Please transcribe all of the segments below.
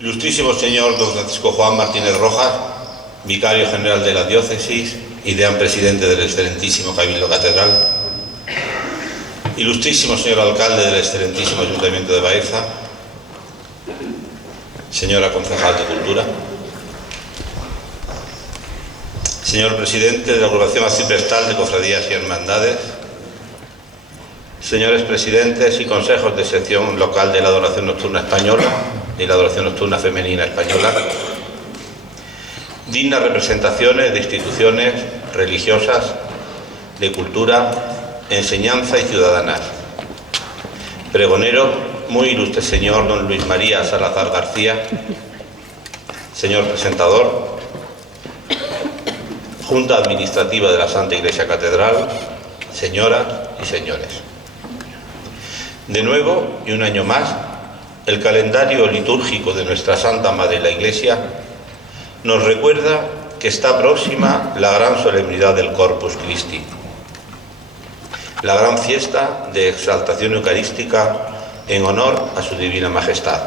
Ilustrísimo señor don Francisco Juan Martínez Rojas, vicario general de la diócesis y deán presidente del excelentísimo Cabildo Catedral. Ilustrísimo señor alcalde del excelentísimo Ayuntamiento de Baeza, señora concejal de Cultura, señor presidente de la agrupación arciprestal de cofradías y hermandades, señores presidentes y consejos de sección local de la Adoración Nocturna Española y la Adoración Nocturna Femenina Española, dignas representaciones de instituciones religiosas, de cultura, enseñanza y ciudadanas, pregonero, muy ilustre señor don Luis María Salazar García, señor presentador, Junta Administrativa de la Santa Iglesia Catedral, señoras y señores. De nuevo, y un año más, el calendario litúrgico de nuestra Santa Madre la Iglesia nos recuerda que está próxima la gran solemnidad del Corpus Christi, la gran fiesta de exaltación eucarística en honor a su Divina Majestad.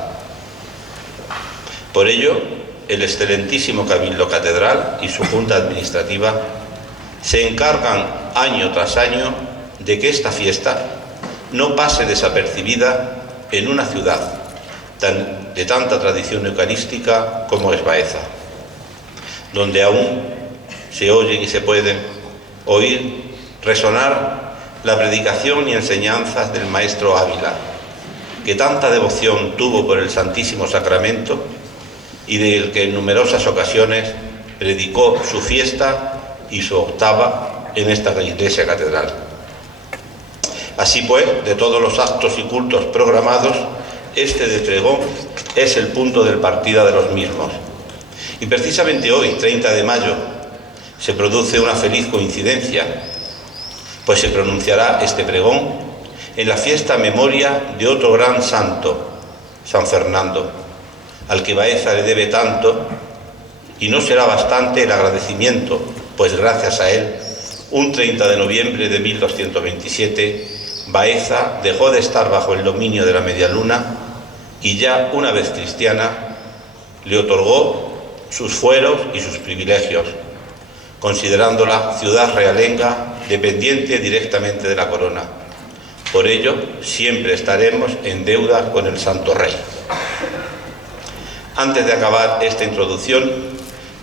Por ello, el excelentísimo Cabildo Catedral y su Junta Administrativa se encargan año tras año de que esta fiesta no pase desapercibida en una ciudad de tanta tradición eucarística como es Baeza, donde aún se oyen y se pueden oír resonar la predicación y enseñanzas del maestro Ávila, que tanta devoción tuvo por el Santísimo Sacramento y del que en numerosas ocasiones predicó su fiesta y su octava en esta iglesia catedral. Así pues, de todos los actos y cultos programados, este de pregón es el punto de partida de los mismos. Y precisamente hoy, 30 de mayo, se produce una feliz coincidencia, pues se pronunciará este pregón en la fiesta memoria de otro gran santo, San Fernando, al que Baeza le debe tanto, y no será bastante el agradecimiento, pues gracias a él, un 30 de noviembre de 1227, Baeza dejó de estar bajo el dominio de la Medialuna y ya una vez cristiana le otorgó sus fueros y sus privilegios, considerándola ciudad realenga dependiente directamente de la corona. Por ello, siempre estaremos en deuda con el Santo Rey. Antes de acabar esta introducción,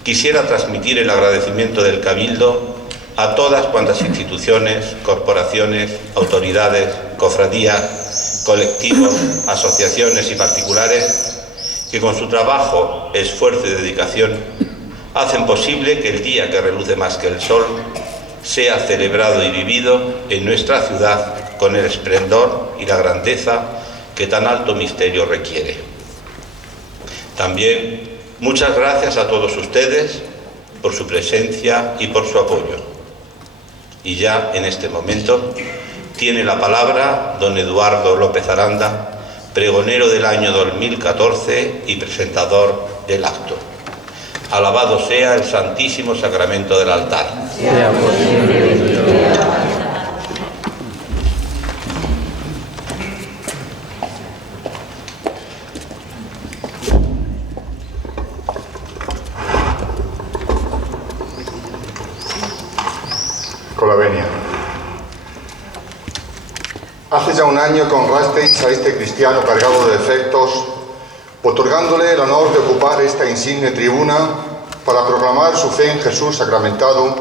quisiera transmitir el agradecimiento del Cabildo a todas cuantas instituciones, corporaciones, autoridades, cofradías, colectivos, asociaciones y particulares que con su trabajo, esfuerzo y dedicación hacen posible que el día que reluce más que el sol sea celebrado y vivido en nuestra ciudad con el esplendor y la grandeza que tan alto misterio requiere. También muchas gracias a todos ustedes por su presencia y por su apoyo. Y ya en este momento tiene la palabra don Eduardo López Aranda, pregonero del año 2014 y presentador del acto. Alabado sea el Santísimo Sacramento del altar. Sea posible. Con la venia. Hace ya un año que honrasteis a este cristiano cargado de defectos, otorgándole el honor de ocupar esta insigne tribuna para proclamar su fe en Jesús sacramentado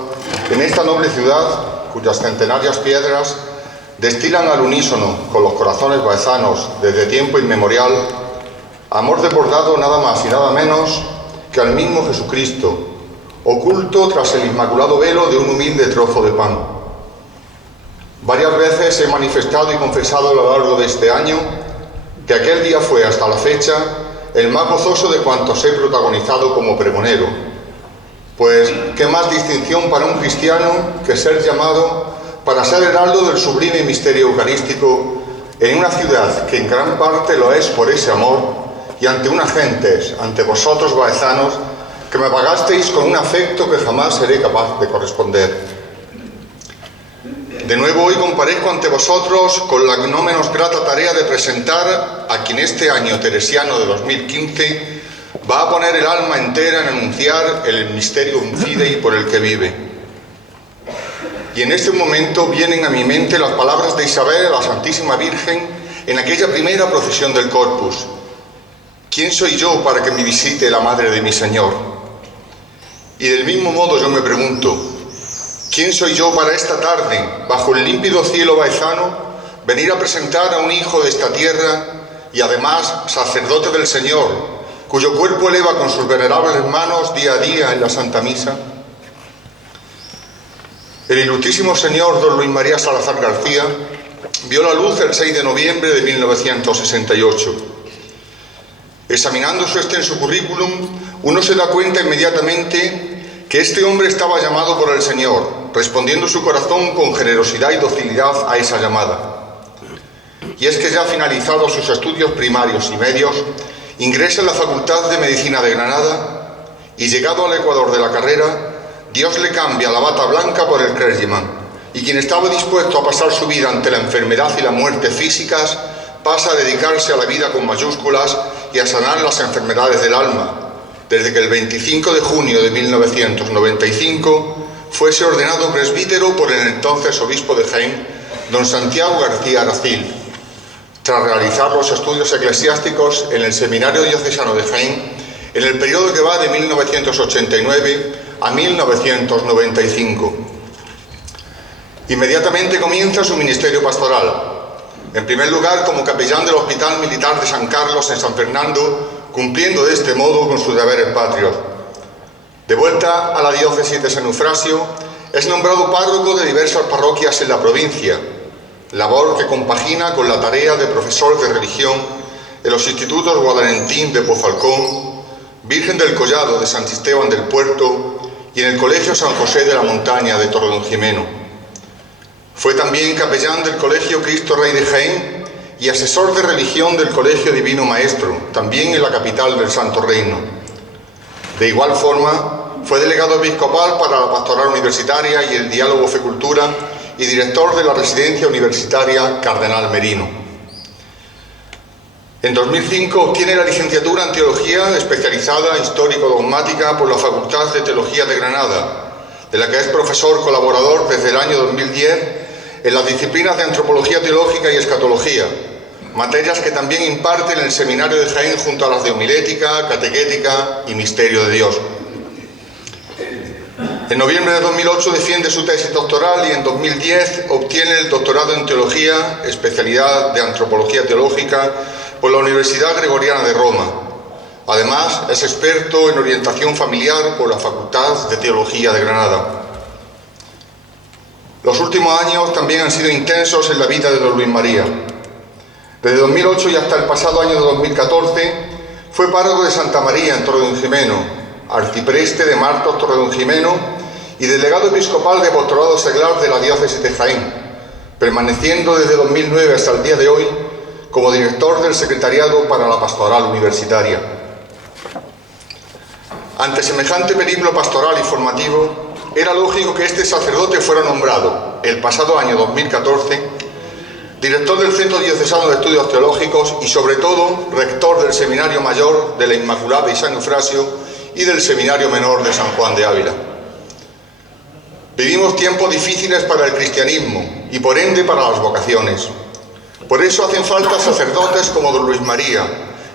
en esta noble ciudad cuyas centenarias piedras destilan al unísono con los corazones baezanos desde tiempo inmemorial amor desbordado nada más y nada menos que al mismo Jesucristo, oculto tras el inmaculado velo de un humilde trozo de pan. Varias veces he manifestado y confesado a lo largo de este año que aquel día fue hasta la fecha el más gozoso de cuantos he protagonizado como pregonero, pues qué más distinción para un cristiano que ser llamado para ser heraldo del sublime misterio eucarístico en una ciudad que en gran parte lo es por ese amor y ante unas gentes, ante vosotros baezanos, que me pagasteis con un afecto que jamás seré capaz de corresponder. De nuevo hoy comparezco ante vosotros con la no menos grata tarea de presentar a quien este año teresiano de 2015 va a poner el alma entera en anunciar el Mysterium Fidei por el que vive. Y en este momento vienen a mi mente las palabras de Isabel, la Santísima Virgen, en aquella primera procesión del Corpus. ¿Quién soy yo para que me visite la Madre de mi Señor? Y del mismo modo yo me pregunto, ¿quién soy yo para esta tarde, bajo el límpido cielo baezano, venir a presentar a un hijo de esta tierra y además sacerdote del Señor, cuyo cuerpo eleva con sus venerables manos día a día en la Santa Misa? El ilustrísimo señor don Luis María Salazar García vio la luz el 6 de noviembre de 1968. Examinando su extenso currículum, uno se da cuenta inmediatamente que este hombre estaba llamado por el Señor, respondiendo su corazón con generosidad y docilidad a esa llamada. Y es que ya finalizados sus estudios primarios y medios, ingresa en la Facultad de Medicina de Granada y, llegado al ecuador de la carrera, Dios le cambia la bata blanca por el clergyman, y quien estaba dispuesto a pasar su vida ante la enfermedad y la muerte físicas, pasa a dedicarse a la vida con mayúsculas y a sanar las enfermedades del alma, desde que el 25 de junio de 1995 fuese ordenado presbítero por el entonces obispo de Jaén, don Santiago García Aracil, tras realizar los estudios eclesiásticos en el Seminario Diocesano de Jaén en el periodo que va de 1989 a 1995. Inmediatamente comienza su ministerio pastoral, en primer lugar como capellán del Hospital Militar de San Carlos en San Fernando, cumpliendo de este modo con sus deberes patrios. De vuelta a la diócesis de San Eufrasio, es nombrado párroco de diversas parroquias en la provincia, labor que compagina con la tarea de profesor de religión en los institutos Guadalentín de Pozalcón, Virgen del Collado de San Esteban del Puerto y en el Colegio San José de la Montaña de Torredonjimeno. Fue también capellán del Colegio Cristo Rey de Jaén y asesor de religión del Colegio Divino Maestro, también en la capital del Santo Reino. De igual forma, fue delegado episcopal para la pastoral universitaria y el diálogo fe-cultura y director de la residencia universitaria Cardenal Merino. En 2005 obtiene la licenciatura en Teología especializada histórico-dogmática por la Facultad de Teología de Granada, de la que es profesor colaborador desde el año 2010 en las disciplinas de Antropología Teológica y Escatología, materias que también imparte en el Seminario de Jaén junto a las de Homilética, Catequética y Misterio de Dios. En noviembre de 2008 defiende su tesis doctoral y en 2010 obtiene el doctorado en Teología, especialidad de Antropología Teológica, por la Universidad Gregoriana de Roma. Además, es experto en orientación familiar por la Facultad de Teología de Granada. Los últimos años también han sido intensos en la vida de don Luis María. Desde 2008 y hasta el pasado año de 2014 fue párroco de Santa María en Torredonjimeno, arcipreste de Martos Torredonjimeno y delegado episcopal de apostolado seglar de la diócesis de Jaén, permaneciendo desde 2009 hasta el día de hoy como director del Secretariado para la Pastoral Universitaria. Ante semejante periplo pastoral y formativo, era lógico que este sacerdote fuera nombrado, el pasado año 2014, director del Centro Diocesano de Estudios Teológicos y, sobre todo, rector del Seminario Mayor de la Inmaculada y San Eufrasio y del Seminario Menor de San Juan de Ávila. Vivimos tiempos difíciles para el cristianismo y, por ende, para las vocaciones. Por eso hacen falta sacerdotes como don Luis María,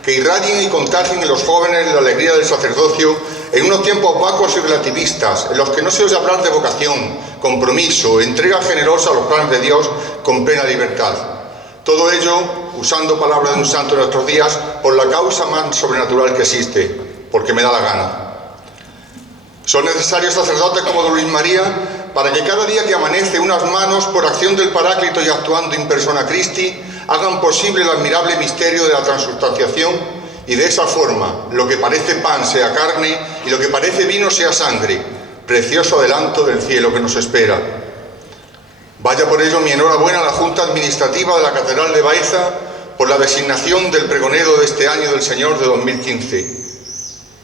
que irradien y contagien en los jóvenes la alegría del sacerdocio en unos tiempos vacuos y relativistas, en los que no se oye hablar de vocación, compromiso, entrega generosa a los planes de Dios con plena libertad. Todo ello, usando palabras de un santo en nuestros días, por la causa más sobrenatural que existe, porque me da la gana. Son necesarios sacerdotes como don Luis María para que cada día que amanece unas manos, por acción del Paráclito y actuando in persona Christi, hagan posible el admirable misterio de la transubstanciación y de esa forma lo que parece pan sea carne y lo que parece vino sea sangre, precioso adelanto del cielo que nos espera. Vaya por ello mi enhorabuena a la Junta Administrativa de la Catedral de Baeza por la designación del pregonero de este año del Señor de 2015.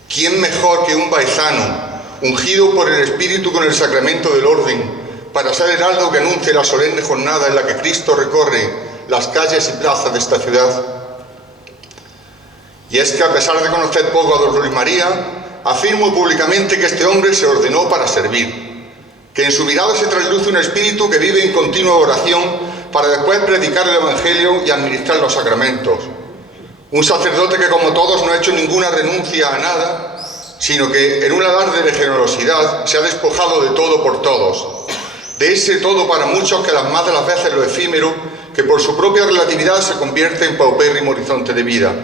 ¿Quién mejor que un baezano, ungido por el Espíritu con el sacramento del orden, para ser heraldo que anuncie la solemne jornada en la que Cristo recorre las calles y plazas de esta ciudad? Y es que, a pesar de conocer poco a don Luis María, afirmo públicamente que este hombre se ordenó para servir, que en su mirada se trasluce un espíritu que vive en continua oración para después predicar el Evangelio y administrar los sacramentos. Un sacerdote que, como todos, no ha hecho ninguna renuncia a nada, sino que en un alarde de generosidad se ha despojado de todo por todos, de ese todo para muchos que más de las veces lo efímero, que por su propia relatividad se convierte en paupérrimo horizonte de vida.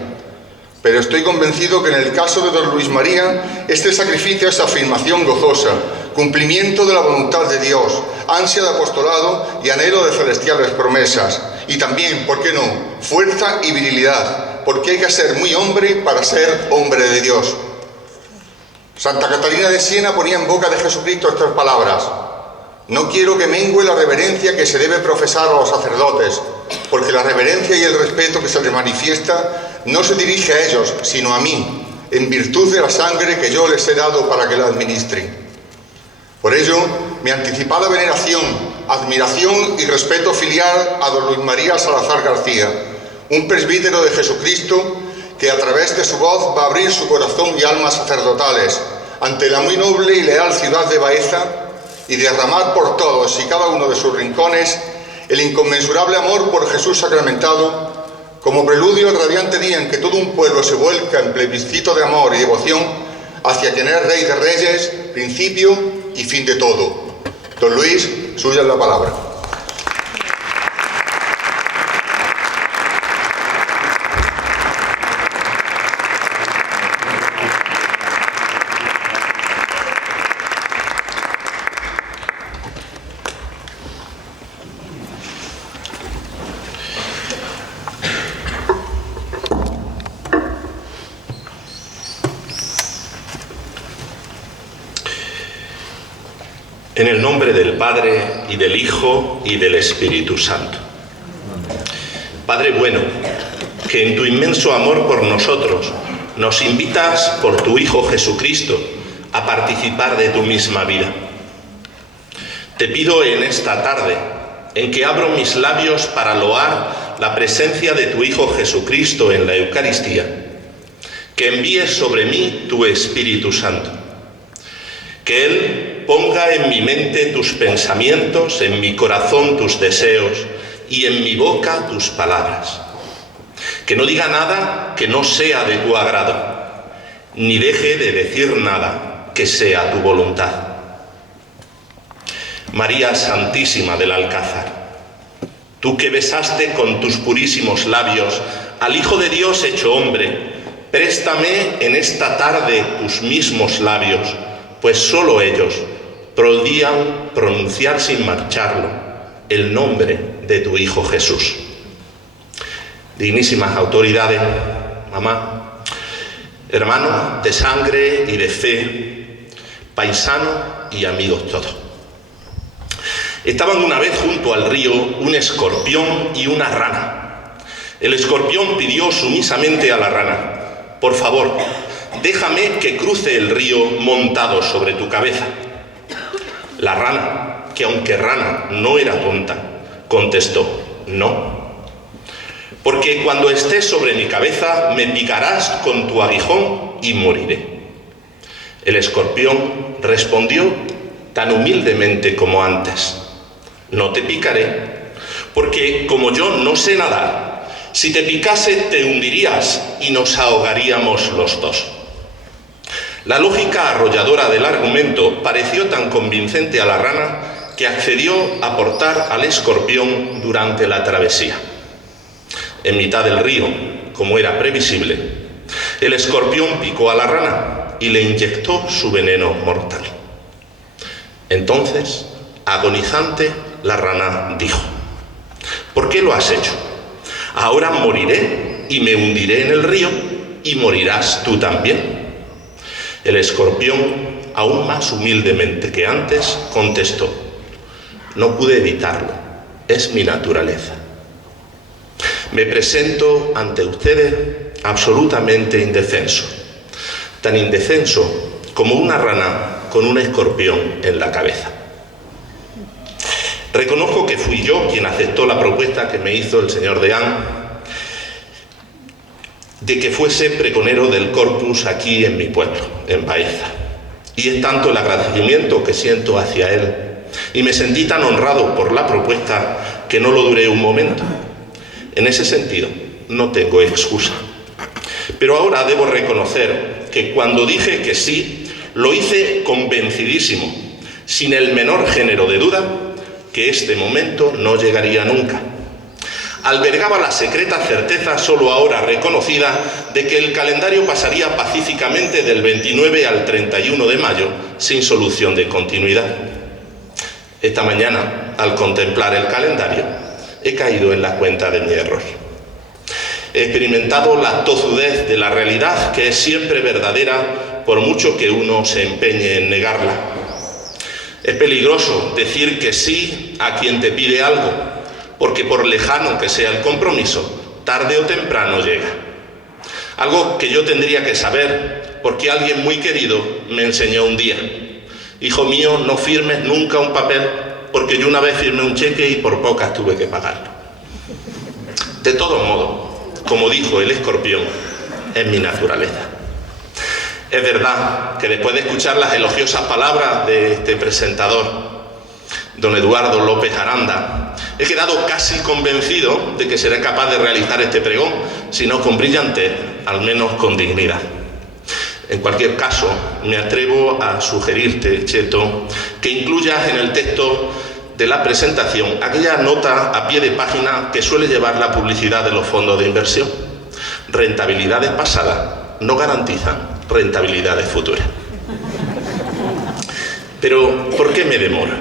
Pero estoy convencido que en el caso de don Luis María, este sacrificio es afirmación gozosa, cumplimiento de la voluntad de Dios, ansia de apostolado y anhelo de celestiales promesas. Y también, ¿por qué no?, fuerza y virilidad, porque hay que ser muy hombre para ser hombre de Dios. Santa Catalina de Siena ponía en boca de Jesucristo estas palabras: no quiero que mengue la reverencia que se debe profesar a los sacerdotes, porque la reverencia y el respeto que se les manifiesta no se dirige a ellos, sino a mí, en virtud de la sangre que yo les he dado para que la administren. Por ello, mi anticipada veneración, admiración y respeto filial a don Luis María Salazar García, un presbítero de Jesucristo que a través de su voz va a abrir su corazón y alma sacerdotales ante la muy noble y leal ciudad de Baeza y derramar por todos y cada uno de sus rincones el inconmensurable amor por Jesús sacramentado, como preludio al radiante día en que todo un pueblo se vuelca en plebiscito de amor y devoción hacia quien es Rey de Reyes, principio y fin de todo. Don Luis, suya es la palabra. En el nombre del Padre, y del Hijo, y del Espíritu Santo. Padre bueno, que en tu inmenso amor por nosotros nos invitas por tu Hijo Jesucristo a participar de tu misma vida. Te pido en esta tarde, en que abro mis labios para loar la presencia de tu Hijo Jesucristo en la Eucaristía, que envíes sobre mí tu Espíritu Santo, que Él ponga en mi mente tus pensamientos, en mi corazón tus deseos y en mi boca tus palabras. Que no diga nada que no sea de tu agrado, ni deje de decir nada que sea tu voluntad. María Santísima del Alcázar, tú que besaste con tus purísimos labios al Hijo de Dios hecho hombre, préstame en esta tarde tus mismos labios, pues solo ellos podían pronunciar sin marcharlo el nombre de tu Hijo Jesús. Dignísimas autoridades, mamá, hermanos de sangre y de fe, paisanos y amigos todos. Estaban una vez junto al río un escorpión y una rana. El escorpión pidió sumisamente a la rana: por favor, déjame que cruce el río montado sobre tu cabeza. La rana, que aunque rana no era tonta, contestó: no, porque cuando estés sobre mi cabeza me picarás con tu aguijón y moriré. El escorpión respondió tan humildemente como antes: no te picaré, porque como yo no sé nadar, si te picase te hundirías y nos ahogaríamos los dos. La lógica arrolladora del argumento pareció tan convincente a la rana que accedió a portar al escorpión durante la travesía. En mitad del río, como era previsible, el escorpión picó a la rana y le inyectó su veneno mortal. Entonces, agonizante, la rana dijo: ¿por qué lo has hecho? Ahora moriré y me hundiré en el río y morirás tú también. El escorpión, aún más humildemente que antes, contestó: no pude evitarlo, es mi naturaleza. Me presento ante ustedes absolutamente indefenso, tan indefenso como una rana con un escorpión en la cabeza. Reconozco que fui yo quien aceptó la propuesta que me hizo el señor deán de que fuese pregonero del Corpus aquí en mi pueblo, en Baeza. Y es tanto el agradecimiento que siento hacia él, y me sentí tan honrado por la propuesta que no lo duré un momento. En ese sentido, no tengo excusa. Pero ahora debo reconocer que cuando dije que sí, lo hice convencidísimo, sin el menor género de duda, que este momento no llegaría nunca. Albergaba la secreta certeza, solo ahora reconocida, de que el calendario pasaría pacíficamente del 29 al 31 de mayo, sin solución de continuidad. Esta mañana, al contemplar el calendario, he caído en la cuenta de mi error. He experimentado la tozudez de la realidad, que es siempre verdadera, por mucho que uno se empeñe en negarla. Es peligroso decir que sí a quien te pide algo, porque por lejano que sea el compromiso, tarde o temprano llega. Algo que yo tendría que saber, porque alguien muy querido me enseñó un día: hijo mío, no firmes nunca un papel, porque yo una vez firmé un cheque y por pocas tuve que pagarlo. De todos modos, como dijo el escorpión, es mi naturaleza. Es verdad que después de escuchar las elogiosas palabras de este presentador, don Eduardo López Aranda, he quedado casi convencido de que seré capaz de realizar este pregón, si no con brillantez, al menos con dignidad. En cualquier caso, me atrevo a sugerirte, Cheto, que incluyas en el texto de la presentación aquella nota a pie de página que suele llevar la publicidad de los fondos de inversión. Rentabilidades pasadas no garantizan rentabilidades futuras. Pero, ¿por qué me demoro?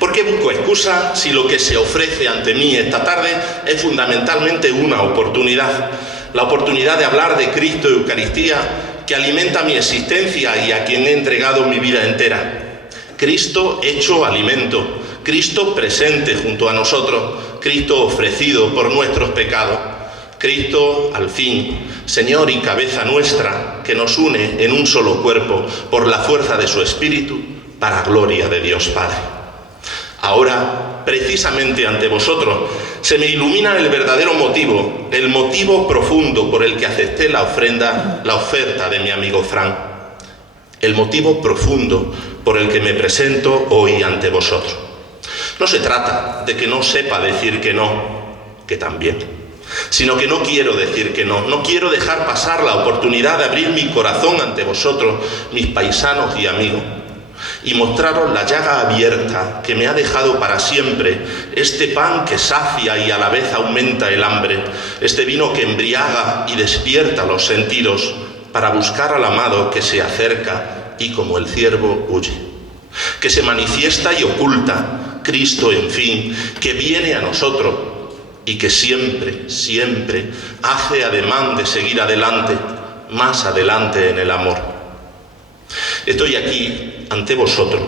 ¿Por qué busco excusa si lo que se ofrece ante mí esta tarde es fundamentalmente una oportunidad? La oportunidad de hablar de Cristo y Eucaristía, que alimenta mi existencia y a quien he entregado mi vida entera. Cristo hecho alimento, Cristo presente junto a nosotros, Cristo ofrecido por nuestros pecados, Cristo, al fin, Señor y cabeza nuestra, que nos une en un solo cuerpo por la fuerza de su Espíritu, para gloria de Dios Padre. Ahora, precisamente ante vosotros, se me ilumina el verdadero motivo, el motivo profundo por el que acepté la oferta de mi amigo Fran. El motivo profundo por el que me presento hoy ante vosotros. No se trata de que no sepa decir que no, que también, sino que no quiero decir que no. No quiero dejar pasar la oportunidad de abrir mi corazón ante vosotros, mis paisanos y amigos, y mostraros la llaga abierta que me ha dejado para siempre este pan que sacia y a la vez aumenta el hambre, este vino que embriaga y despierta los sentidos para buscar al amado que se acerca y como el ciervo huye, que se manifiesta y oculta, Cristo, en fin, que viene a nosotros y que siempre, siempre hace ademán de seguir adelante, más adelante en el amor. Estoy aquí ante vosotros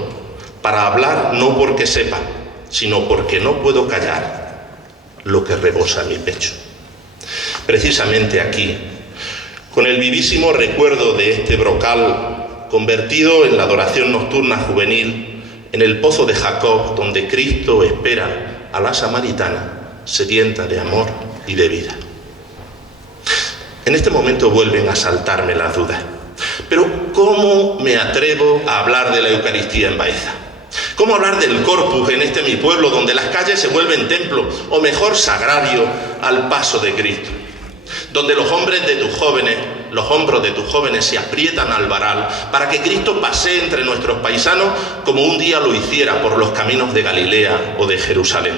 para hablar no porque sepa, sino porque no puedo callar lo que rebosa mi pecho. Precisamente aquí, con el vivísimo recuerdo de este brocal convertido en la adoración nocturna juvenil, en el pozo de Jacob, donde Cristo espera a la samaritana, sedienta de amor y de vida. En este momento vuelven a saltarme las dudas. Pero ¿cómo me atrevo a hablar de la Eucaristía en Baeza? ¿Cómo hablar del Corpus en este mi pueblo, donde las calles se vuelven templo, o mejor sagrario, al paso de Cristo? Donde los hombros de tus jóvenes se aprietan al varal para que Cristo pasee entre nuestros paisanos como un día lo hiciera por los caminos de Galilea o de Jerusalén.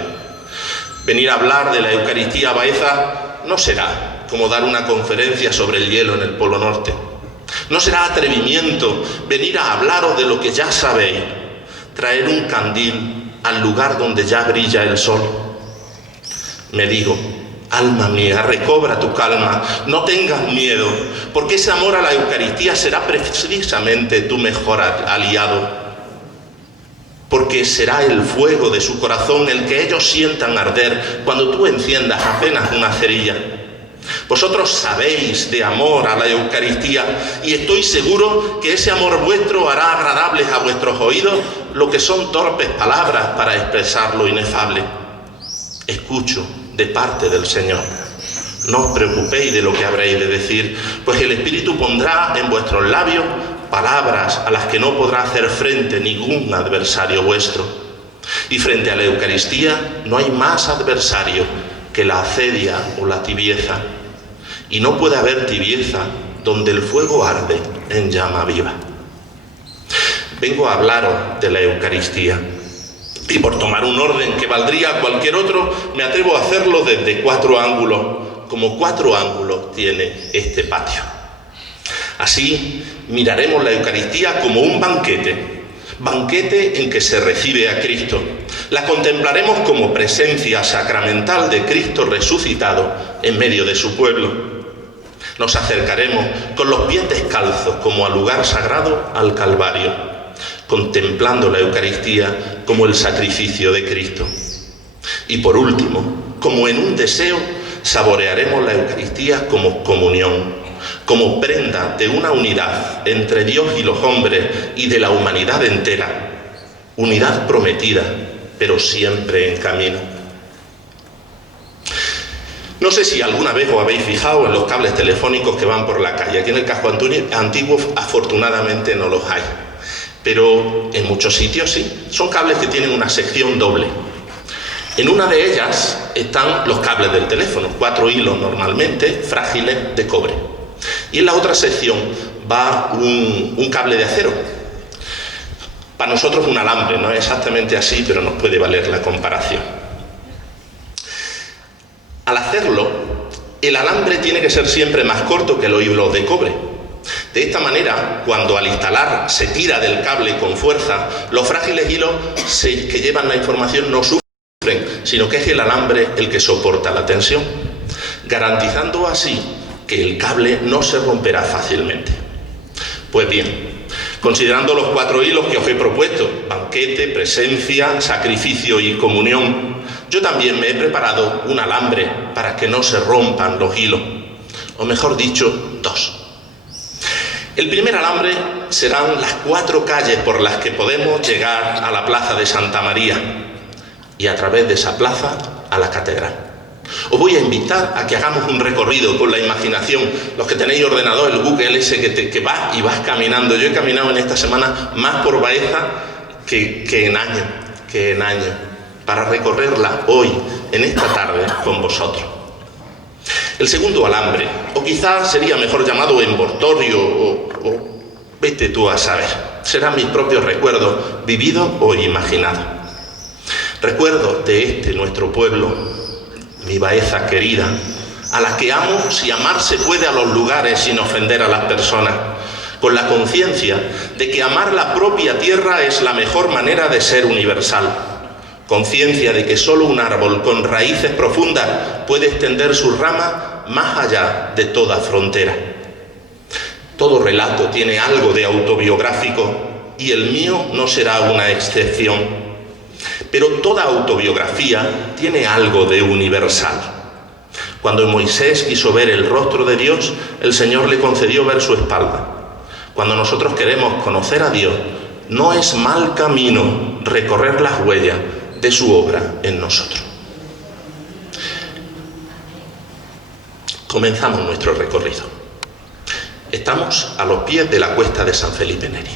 Venir a hablar de la Eucaristía a Baeza no será como dar una conferencia sobre el hielo en el Polo Norte. No será atrevimiento venir a hablaros de lo que ya sabéis, traer un candil al lugar donde ya brilla el sol. Me digo, alma mía, recobra tu calma, no tengas miedo, porque ese amor a la Eucaristía será precisamente tu mejor aliado, porque será el fuego de su corazón el que ellos sientan arder cuando tú enciendas apenas una cerilla. Vosotros sabéis de amor a la Eucaristía y estoy seguro que ese amor vuestro hará agradables a vuestros oídos lo que son torpes palabras para expresar lo inefable. Escucho de parte del Señor. No os preocupéis de lo que habréis de decir, pues el Espíritu pondrá en vuestros labios palabras a las que no podrá hacer frente ningún adversario vuestro. Y frente a la Eucaristía no hay más adversario que la acedia o la tibieza. Y no puede haber tibieza donde el fuego arde en llama viva. Vengo a hablaros de la Eucaristía. Y por tomar un orden que valdría cualquier otro, me atrevo a hacerlo desde 4 ángulos, como 4 ángulos tiene este patio. Así miraremos la Eucaristía como un banquete, banquete en que se recibe a Cristo. La contemplaremos como presencia sacramental de Cristo resucitado en medio de su pueblo. Nos acercaremos con los pies descalzos como al lugar sagrado, al Calvario, contemplando la Eucaristía como el sacrificio de Cristo. Y por último, como en un deseo, saborearemos la Eucaristía como comunión, como prenda de una unidad entre Dios y los hombres y de la humanidad entera, unidad prometida, pero siempre en camino. No sé si alguna vez os habéis fijado en los cables telefónicos que van por la calle. Aquí en el casco antiguo afortunadamente no los hay, pero en muchos sitios sí. Son cables que tienen una sección doble. En una de ellas están los cables del teléfono, 4 hilos normalmente, frágiles, de cobre. Y en la otra sección va un cable de acero. Para nosotros un alambre, no es exactamente así, pero nos puede valer la comparación. Al hacerlo, el alambre tiene que ser siempre más corto que los hilos de cobre. De esta manera, cuando al instalar se tira del cable con fuerza, los frágiles hilos que llevan la información no sufren, sino que es el alambre el que soporta la tensión, garantizando así que el cable no se romperá fácilmente. Pues bien, considerando los 4 hilos que os he propuesto, banquete, presencia, sacrificio y comunión, yo también me he preparado un alambre para que no se rompan los hilos, o mejor dicho, 2. El primer alambre serán las 4 calles por las que podemos llegar a la plaza de Santa María y a través de esa plaza a la catedral. Os voy a invitar a que hagamos un recorrido con la imaginación. Los que tenéis ordenador, el Google ese que vas y vas caminando. Yo he caminado en esta semana más por Baeza que en años, para recorrerla hoy, en esta tarde, con vosotros. El segundo alambre, o quizás sería mejor llamado envoltorio, o vete tú a saber, serán mis propios recuerdos, vividos o imaginados. Recuerdos de nuestro pueblo, mi Baeza querida, a la que amo si amar se puede a los lugares sin ofender a las personas, con la conciencia de que amar la propia tierra es la mejor manera de ser universal, conciencia de que solo un árbol con raíces profundas puede extender sus ramas más allá de toda frontera. Todo relato tiene algo de autobiográfico y el mío no será una excepción. Pero toda autobiografía tiene algo de universal. Cuando Moisés quiso ver el rostro de Dios, el Señor le concedió ver su espalda. Cuando nosotros queremos conocer a Dios, no es mal camino recorrer las huellas de su obra en nosotros. Comenzamos nuestro recorrido. Estamos a los pies de la cuesta de San Felipe Neri.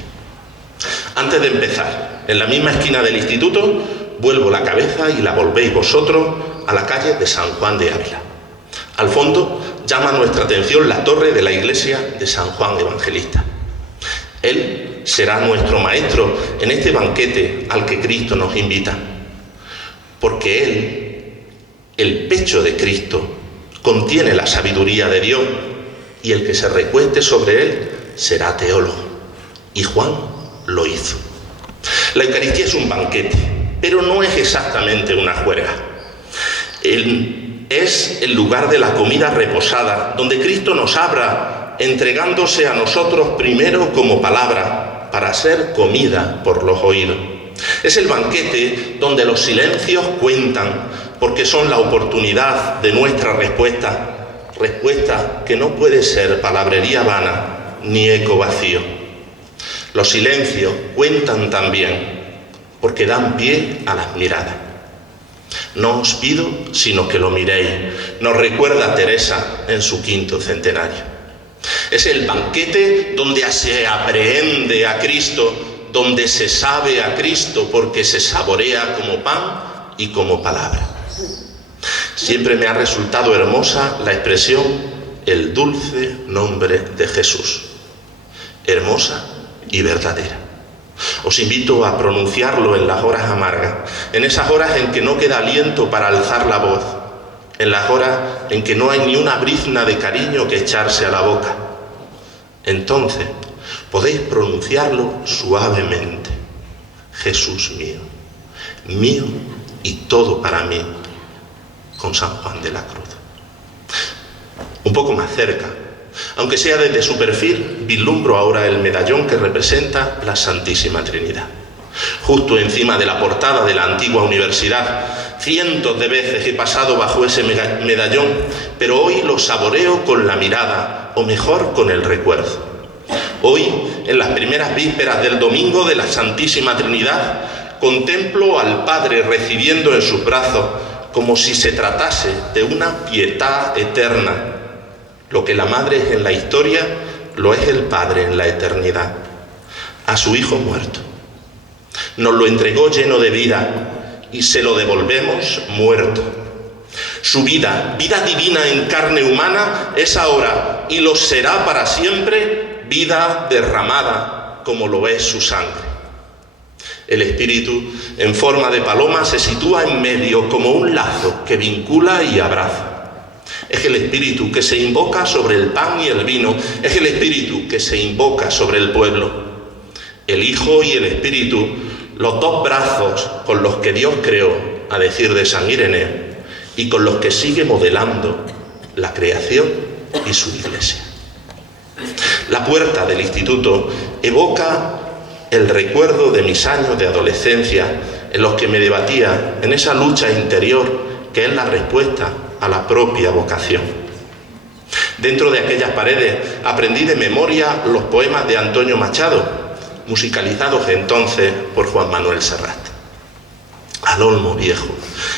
Antes de empezar, en la misma esquina del instituto, vuelvo la cabeza y la volvéis vosotros a la calle de San Juan de Ávila. Al fondo llama nuestra atención la torre de la iglesia de San Juan Evangelista. Él será nuestro maestro en este banquete al que Cristo nos invita. Porque Él, el pecho de Cristo, contiene la sabiduría de Dios y el que se recueste sobre Él será teólogo. Y Juan lo hizo. La Eucaristía es un banquete, pero no es exactamente una juerga. Es el lugar de la comida reposada, donde Cristo nos abra, entregándose a nosotros primero como palabra, para ser comida por los oídos. Es el banquete donde los silencios cuentan, porque son la oportunidad de nuestra respuesta que no puede ser palabrería vana ni eco vacío. Los silencios cuentan también, porque dan pie a las miradas. No os pido sino que lo miréis, nos recuerda Teresa en su 5º centenario. Es el banquete donde se aprehende a Cristo, donde se sabe a Cristo, porque se saborea como pan y como palabra. Siempre me ha resultado hermosa la expresión el dulce nombre de Jesús. Hermosa y verdadera. Os invito a pronunciarlo en las horas amargas, en esas horas en que no queda aliento para alzar la voz, en las horas en que no hay ni una brizna de cariño que echarse a la boca. Entonces podéis pronunciarlo suavemente. Jesús mío, mío y todo para mí, con San Juan de la Cruz. Un poco más cerca, aunque sea desde su perfil, vislumbro ahora el medallón que representa la Santísima Trinidad. Justo encima de la portada de la antigua universidad, cientos de veces he pasado bajo ese medallón, pero hoy lo saboreo con la mirada, o mejor, con el recuerdo. Hoy, en las primeras vísperas del domingo de la Santísima Trinidad, contemplo al Padre recibiendo en sus brazos, como si se tratase de una pietà eterna. Lo que la Madre es en la historia, lo es el Padre en la eternidad. A su Hijo muerto. Nos lo entregó lleno de vida y se lo devolvemos muerto. Su vida, vida divina en carne humana, es ahora y lo será para siempre vida derramada, como lo es su sangre. El Espíritu, en forma de paloma, se sitúa en medio como un lazo que vincula y abraza. Es el Espíritu que se invoca sobre el pan y el vino, es el Espíritu que se invoca sobre el pueblo. El Hijo y el Espíritu, los dos brazos con los que Dios creó, a decir de San Ireneo, y con los que sigue modelando la creación y su Iglesia. La puerta del instituto evoca el recuerdo de mis años de adolescencia en los que me debatía en esa lucha interior que es la respuesta a la propia vocación. Dentro de aquellas paredes aprendí de memoria los poemas de Antonio Machado, musicalizados entonces por Juan Manuel Serrat. Al olmo viejo,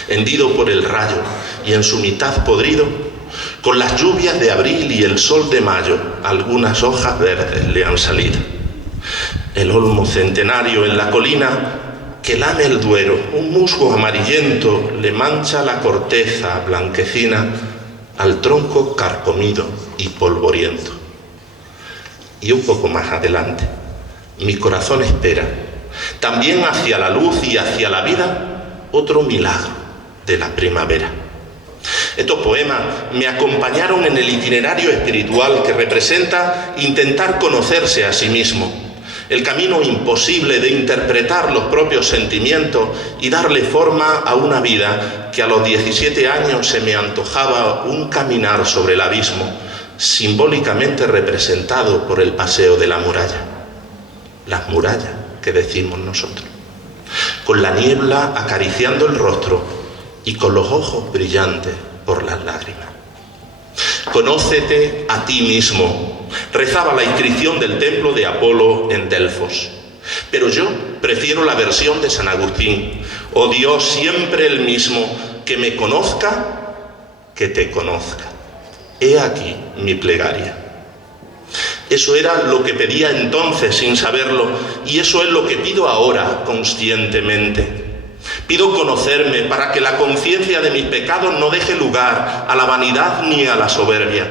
hendido por el rayo y en su mitad podrido, con las lluvias de abril y el sol de mayo, algunas hojas verdes le han salido. El olmo centenario en la colina que lame el Duero, un musgo amarillento le mancha la corteza blanquecina al tronco carcomido y polvoriento. Y un poco más adelante, mi corazón espera, también hacia la luz y hacia la vida, otro milagro de la primavera. Estos poemas me acompañaron en el itinerario espiritual que representa intentar conocerse a sí mismo, el camino imposible de interpretar los propios sentimientos y darle forma a una vida que a los 17 años se me antojaba un caminar sobre el abismo, simbólicamente representado por el paseo de la muralla. Las murallas que decimos nosotros, con la niebla acariciando el rostro y con los ojos brillantes por las lágrimas. Conócete a ti mismo, rezaba la inscripción del templo de Apolo en Delfos. Pero yo prefiero la versión de San Agustín. Oh Dios, siempre el mismo, que me conozca, que te conozca. He aquí mi plegaria. Eso era lo que pedía entonces sin saberlo, y eso es lo que pido ahora conscientemente. Pido conocerme para que la conciencia de mis pecados no deje lugar a la vanidad ni a la soberbia.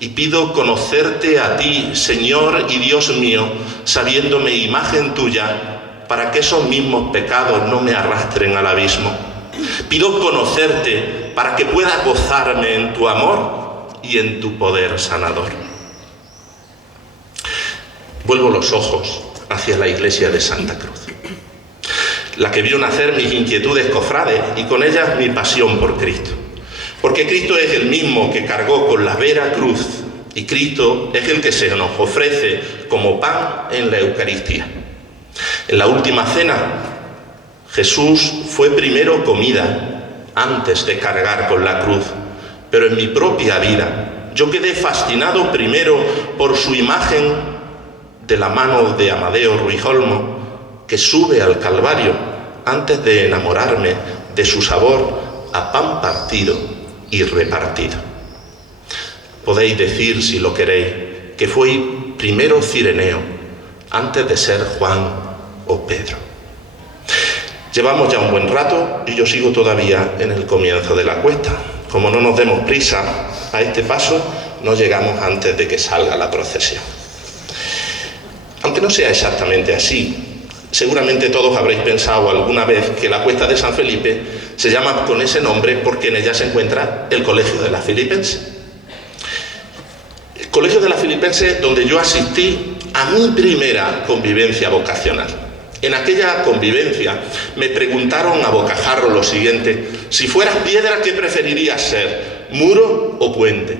Y pido conocerte a ti, Señor y Dios mío, sabiéndome imagen tuya, para que esos mismos pecados no me arrastren al abismo. Pido conocerte para que pueda gozarme en tu amor y en tu poder sanador. Vuelvo los ojos hacia la iglesia de Santa Cruz, la que vio nacer mis inquietudes cofrades y con ellas mi pasión por Cristo. Porque Cristo es el mismo que cargó con la vera cruz y Cristo es el que se nos ofrece como pan en la Eucaristía. En la última cena, Jesús fue primero comida antes de cargar con la cruz, pero en mi propia vida yo quedé fascinado primero por su imagen de la mano de Amadeo Ruiz Olmo, que sube al Calvario antes de enamorarme de su sabor a pan partido y repartido. Podéis decir, si lo queréis, que fue primero Cireneo, antes de ser Juan o Pedro. Llevamos ya un buen rato y yo sigo todavía en el comienzo de la cuesta. Como no nos demos prisa a este paso, no llegamos antes de que salga la procesión. Aunque no sea exactamente así, seguramente todos habréis pensado alguna vez que la cuesta de San Felipe se llama con ese nombre porque en ella se encuentra el Colegio de las Filipenses. El Colegio de las Filipenses donde yo asistí a mi primera convivencia vocacional. En aquella convivencia me preguntaron a bocajarro lo siguiente: si fueras piedra, ¿qué preferirías ser? ¿Muro o puente?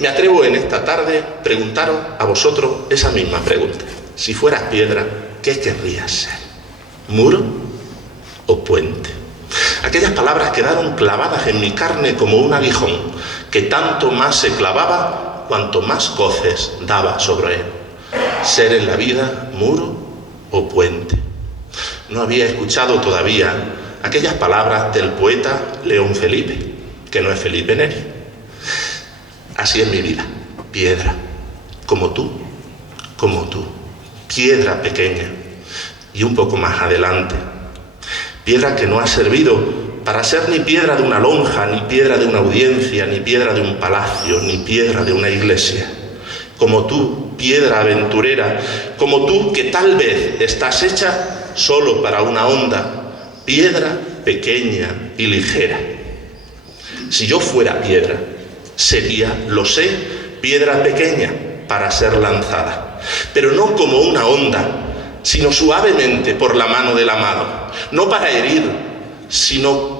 Me atrevo en esta tarde a preguntaros a vosotros esa misma pregunta. Si fueras piedra, ¿qué querrías ser? ¿Muro o puente? Aquellas palabras quedaron clavadas en mi carne como un aguijón, que tanto más se clavaba cuanto más coces daba sobre él. Ser en la vida muro o puente. No había escuchado todavía aquellas palabras del poeta León Felipe, que no es Felipe Neri. Así es mi vida, piedra, como tú, piedra pequeña, y un poco más adelante, piedra que no ha servido para ser ni piedra de una lonja, ni piedra de una audiencia, ni piedra de un palacio, ni piedra de una iglesia. Como tú, piedra aventurera, como tú que tal vez estás hecha solo para una honda, piedra pequeña y ligera. Si yo fuera piedra, sería, lo sé, piedra pequeña para ser lanzada, pero no como una honda, sino suavemente por la mano del amado, no para herir, sino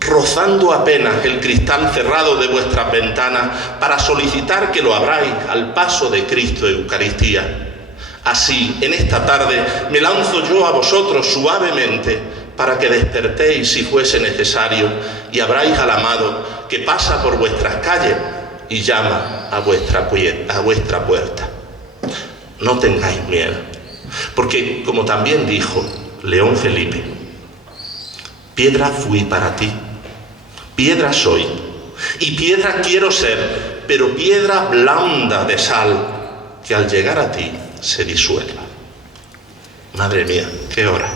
rozando apenas el cristal cerrado de vuestras ventanas para solicitar que lo abráis al paso de Cristo Eucaristía. Así, en esta tarde, me lanzo yo a vosotros suavemente para que despertéis si fuese necesario y abráis al amado que pasa por vuestras calles y llama a vuestra puerta. No tengáis miedo, porque como también dijo León Felipe, piedra fui para ti, piedra soy, y piedra quiero ser, pero piedra blanda de sal, que al llegar a ti se disuelva. Madre mía, qué hora.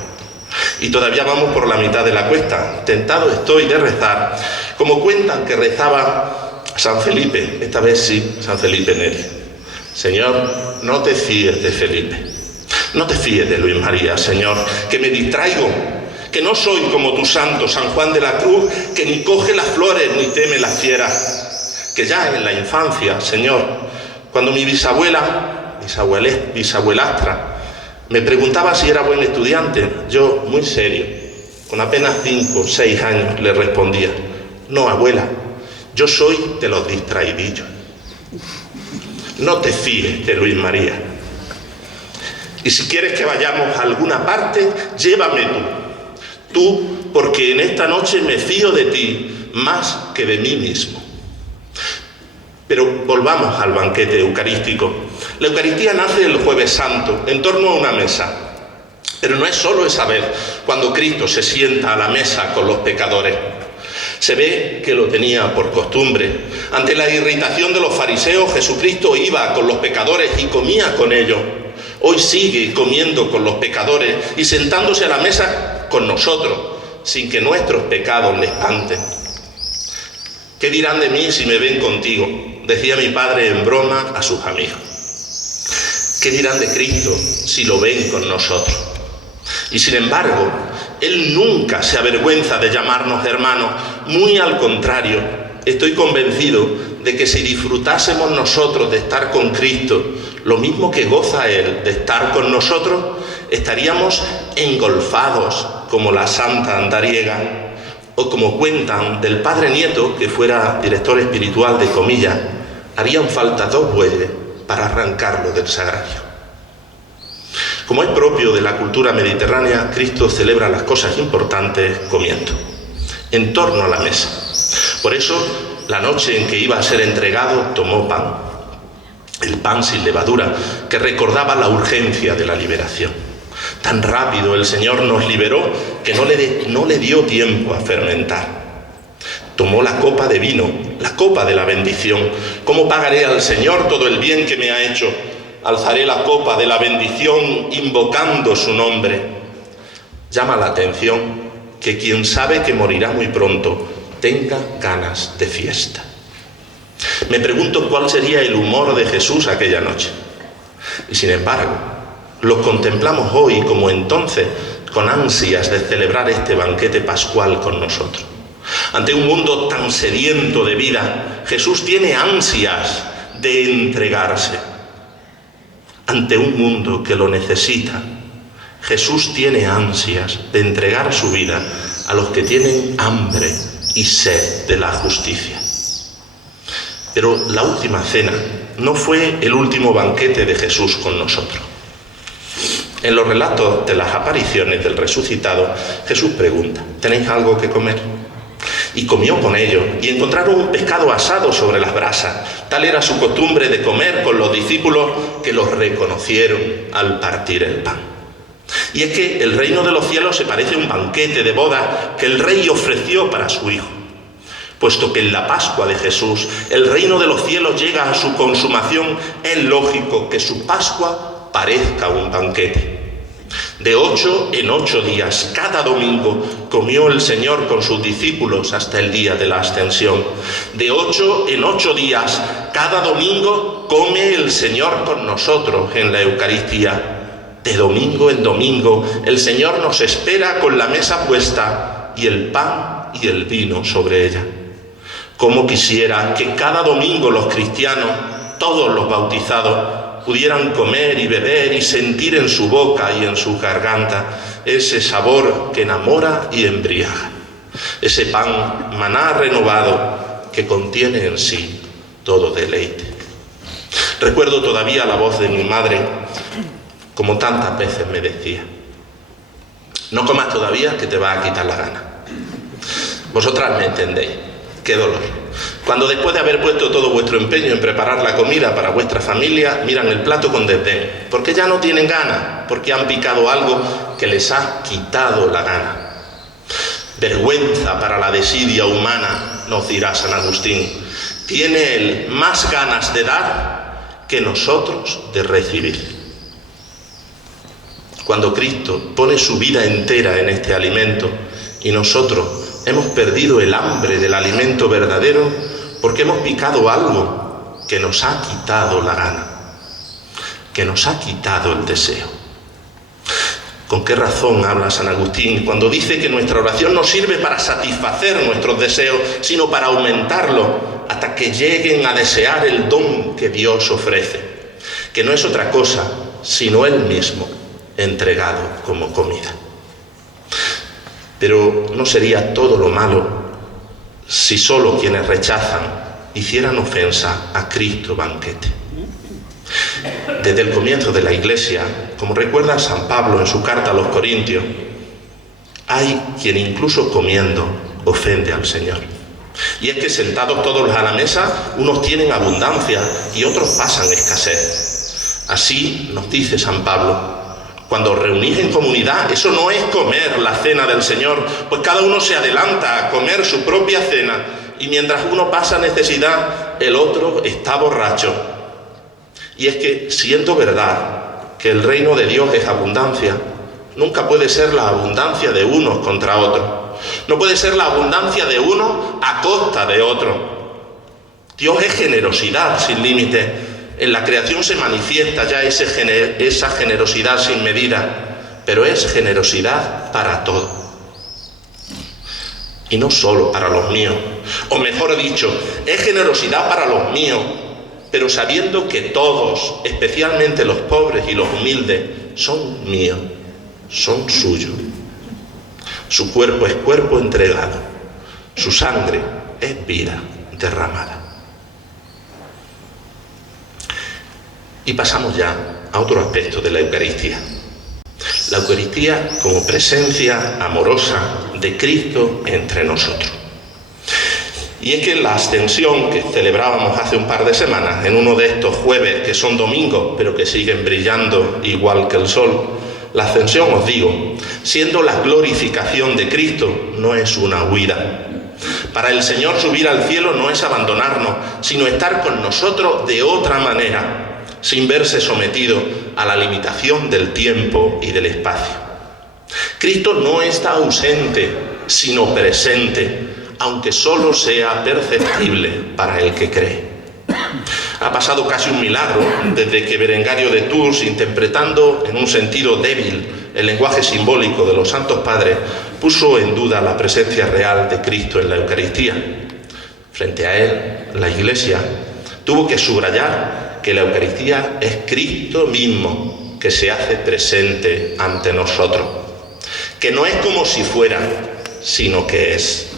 Y todavía vamos por la mitad de la cuesta. Tentado estoy de rezar, como cuentan que rezaba San Felipe, esta vez sí, San Felipe Neri. Señor, no te fíes de Felipe, no te fíes de Luis María, Señor, que me distraigo, que no soy como tu santo San Juan de la Cruz, que ni coge las flores ni teme las fieras, que ya en la infancia, Señor, cuando mi bisabuelastra, me preguntaba si era buen estudiante, yo, muy serio, con apenas 5 o 6 años, le respondía: no, abuela, yo soy de los distraidillos. No te fíes de Luis María. Y si quieres que vayamos a alguna parte, llévame tú, porque en esta noche me fío de ti más que de mí mismo. Pero volvamos al banquete eucarístico. La Eucaristía nace el Jueves Santo, en torno a una mesa. Pero no es solo esa vez, cuando Cristo se sienta a la mesa con los pecadores. Se ve que lo tenía por costumbre. Ante la irritación de los fariseos, Jesucristo iba con los pecadores y comía con ellos. Hoy sigue comiendo con los pecadores y sentándose a la mesa con nosotros, sin que nuestros pecados le espanten. ¿Qué dirán de mí si me ven contigo?, decía mi padre en broma a sus amigos. ¿Qué dirán de Cristo si lo ven con nosotros? Y sin embargo, Él nunca se avergüenza de llamarnos hermanos. Muy al contrario, estoy convencido de que si disfrutásemos nosotros de estar con Cristo, lo mismo que goza Él de estar con nosotros, estaríamos engolfados como la Santa Andariega, o como cuentan del padre Nieto, que fuera director espiritual de Comillas, harían falta 2 bueyes para arrancarlo del sagrario. Como es propio de la cultura mediterránea, Cristo celebra las cosas importantes comiendo, en torno a la mesa. Por eso, la noche en que iba a ser entregado, tomó pan, el pan sin levadura, que recordaba la urgencia de la liberación. Tan rápido el Señor nos liberó que no le dio tiempo a fermentar. Tomó la copa de vino, la copa de la bendición. ¿Cómo pagaré al Señor todo el bien que me ha hecho? Alzaré la copa de la bendición invocando su nombre. Llama la atención que quien sabe que morirá muy pronto tenga ganas de fiesta. Me pregunto cuál sería el humor de Jesús aquella noche. Y sin embargo, lo contemplamos hoy como entonces, con ansias de celebrar este banquete pascual con nosotros. Ante un mundo tan sediento de vida, Jesús tiene ansias de entregarse. Ante un mundo que lo necesita, Jesús tiene ansias de entregar su vida a los que tienen hambre y sed de la justicia. Pero la última cena no fue el último banquete de Jesús con nosotros. En los relatos de las apariciones del resucitado, Jesús pregunta: ¿tenéis algo que comer? Y comió con ellos, y encontraron un pescado asado sobre las brasas. Tal era su costumbre de comer con los discípulos que los reconocieron al partir el pan. Y es que el reino de los cielos se parece a un banquete de boda que el rey ofreció para su hijo. Puesto que en la Pascua de Jesús el reino de los cielos llega a su consumación, es lógico que su Pascua parezca un banquete. De 8 en 8 días, cada domingo, comió el Señor con sus discípulos hasta el día de la ascensión. De 8 en 8 días, cada domingo, come el Señor con nosotros en la Eucaristía. De domingo en domingo, el Señor nos espera con la mesa puesta y el pan y el vino sobre ella. Cómo quisiera que cada domingo los cristianos, todos los bautizados, pudieran comer y beber y sentir en su boca y en su garganta ese sabor que enamora y embriaga, ese pan maná renovado que contiene en sí todo deleite. Recuerdo todavía la voz de mi madre, como tantas veces me decía: no comas todavía, que te va a quitar la gana. Vosotras me entendéis, qué dolor. Cuando después de haber puesto todo vuestro empeño en preparar la comida para vuestra familia, miran el plato con desdén, porque ya no tienen ganas, porque han picado algo que les ha quitado la gana. Vergüenza para la desidia humana, nos dirá San Agustín. Tiene él más ganas de dar que nosotros de recibir. Cuando Cristo pone su vida entera en este alimento y nosotros hemos perdido el hambre del alimento verdadero porque hemos picado algo que nos ha quitado la gana, que nos ha quitado el deseo. ¿Con qué razón habla San Agustín cuando dice que nuestra oración no sirve para satisfacer nuestros deseos, sino para aumentarlos hasta que lleguen a desear el don que Dios ofrece, que no es otra cosa sino Él mismo entregado como comida? Pero no sería todo lo malo si solo quienes rechazan hicieran ofensa a Cristo banquete. Desde el comienzo de la Iglesia, como recuerda San Pablo en su carta a los Corintios, hay quien incluso comiendo ofende al Señor. Y es que sentados todos a la mesa, unos tienen abundancia y otros pasan escasez. Así nos dice San Pablo: cuando os reunís en comunidad, eso no es comer la cena del Señor, pues cada uno se adelanta a comer su propia cena, y mientras uno pasa necesidad, el otro está borracho. Y es que, siendo verdad que el reino de Dios es abundancia, nunca puede ser la abundancia de unos contra otros. No puede ser la abundancia de uno a costa de otro. Dios es generosidad sin límite. En la creación se manifiesta ya esa generosidad sin medida, pero es generosidad para todo. Y no solo para los míos, o mejor dicho, es generosidad para los míos, pero sabiendo que todos, especialmente los pobres y los humildes, son míos, son suyos. Su cuerpo es cuerpo entregado, su sangre es vida derramada. Y pasamos ya a otro aspecto de la Eucaristía. La Eucaristía como presencia amorosa de Cristo entre nosotros. Y es que en la ascensión que celebrábamos hace un par de semanas, en uno de estos jueves que son domingos, pero que siguen brillando igual que el sol, la ascensión, os digo, siendo la glorificación de Cristo, no es una huida. Para el Señor subir al cielo no es abandonarnos, sino estar con nosotros de otra manera, sin verse sometido a la limitación del tiempo y del espacio. Cristo no está ausente, sino presente, aunque solo sea perceptible para el que cree. Ha pasado casi un milagro desde que Berengario de Tours, interpretando en un sentido débil el lenguaje simbólico de los santos padres, puso en duda la presencia real de Cristo en la Eucaristía. Frente a él, la Iglesia tuvo que subrayar que la Eucaristía es Cristo mismo que se hace presente ante nosotros, que no es como si fuera, sino que es.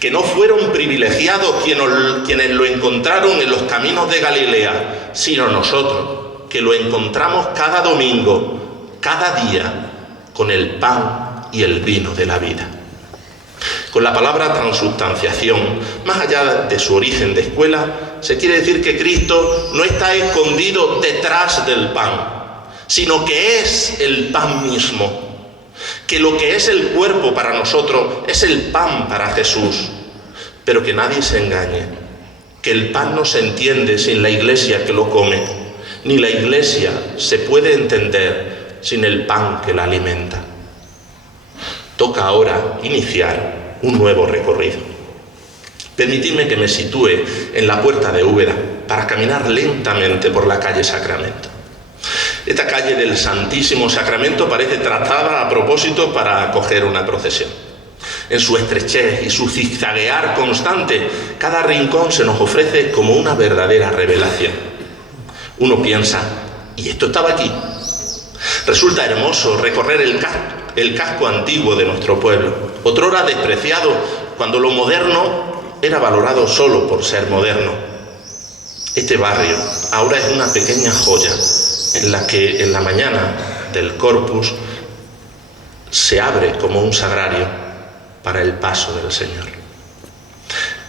Que no fueron privilegiados quienes lo encontraron en los caminos de Galilea, sino nosotros, que lo encontramos cada domingo, cada día, con el pan y el vino de la vida. Con la palabra transubstanciación, más allá de su origen de escuela, se quiere decir que Cristo no está escondido detrás del pan, sino que es el pan mismo. Que lo que es el cuerpo para nosotros es el pan para Jesús, pero que nadie se engañe, que el pan no se entiende sin la Iglesia que lo come, ni la Iglesia se puede entender sin el pan que la alimenta. Toca ahora iniciar un nuevo recorrido. Permitidme que me sitúe en la puerta de Úbeda para caminar lentamente por la calle Sacramento. Esta calle del Santísimo Sacramento parece trazada a propósito para acoger una procesión. En su estrechez y su zigzaguear constante, cada rincón se nos ofrece como una verdadera revelación. Uno piensa, ¿y esto estaba aquí? Resulta hermoso recorrer el casco antiguo de nuestro pueblo, otrora despreciado cuando lo moderno era valorado solo por ser moderno. Este barrio ahora es una pequeña joya en la que en la mañana del Corpus se abre como un sagrario para el paso del Señor.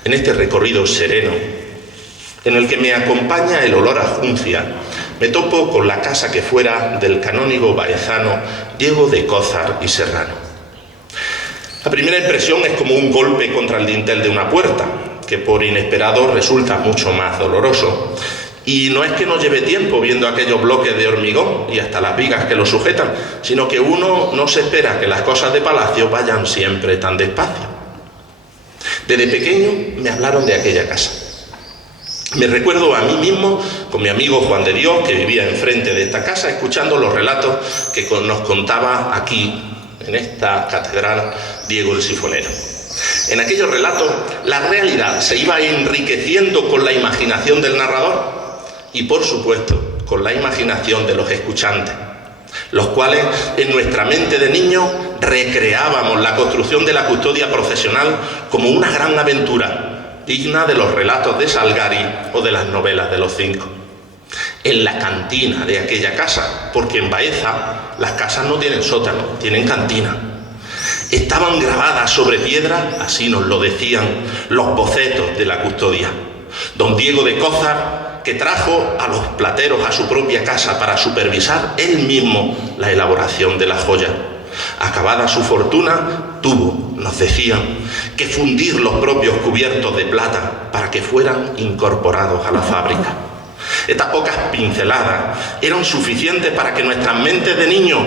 En este recorrido sereno, en el que me acompaña el olor a juncia, me topo con la casa que fuera del canónigo baezano Diego de Cózar y Serrano. La primera impresión es como un golpe contra el dintel de una puerta, que por inesperado resulta mucho más doloroso. Y no es que no lleve tiempo viendo aquellos bloques de hormigón y hasta las vigas que lo sujetan, sino que uno no se espera que las cosas de palacio vayan siempre tan despacio. Desde pequeño me hablaron de aquella casa. Me recuerdo a mí mismo con mi amigo Juan de Dios, que vivía enfrente de esta casa, escuchando los relatos que nos contaba aquí, en esta catedral, Diego el Sifonero. En aquellos relatos, la realidad se iba enriqueciendo con la imaginación del narrador y, por supuesto, con la imaginación de los escuchantes, los cuales, en nuestra mente de niños, recreábamos la construcción de la custodia procesional como una gran aventura, digna de los relatos de Salgari o de las novelas de los Cinco. En la cantina de aquella casa, porque en Baeza las casas no tienen sótano, tienen cantina. Estaban grabadas sobre piedra, así nos lo decían, los bocetos de la custodia. Don Diego de Cózar, que trajo a los plateros a su propia casa para supervisar él mismo la elaboración de la joya. Acabada su fortuna, tuvo, nos decían, que fundir los propios cubiertos de plata para que fueran incorporados a la fábrica. Estas pocas pinceladas eran suficientes para que nuestras mentes de niños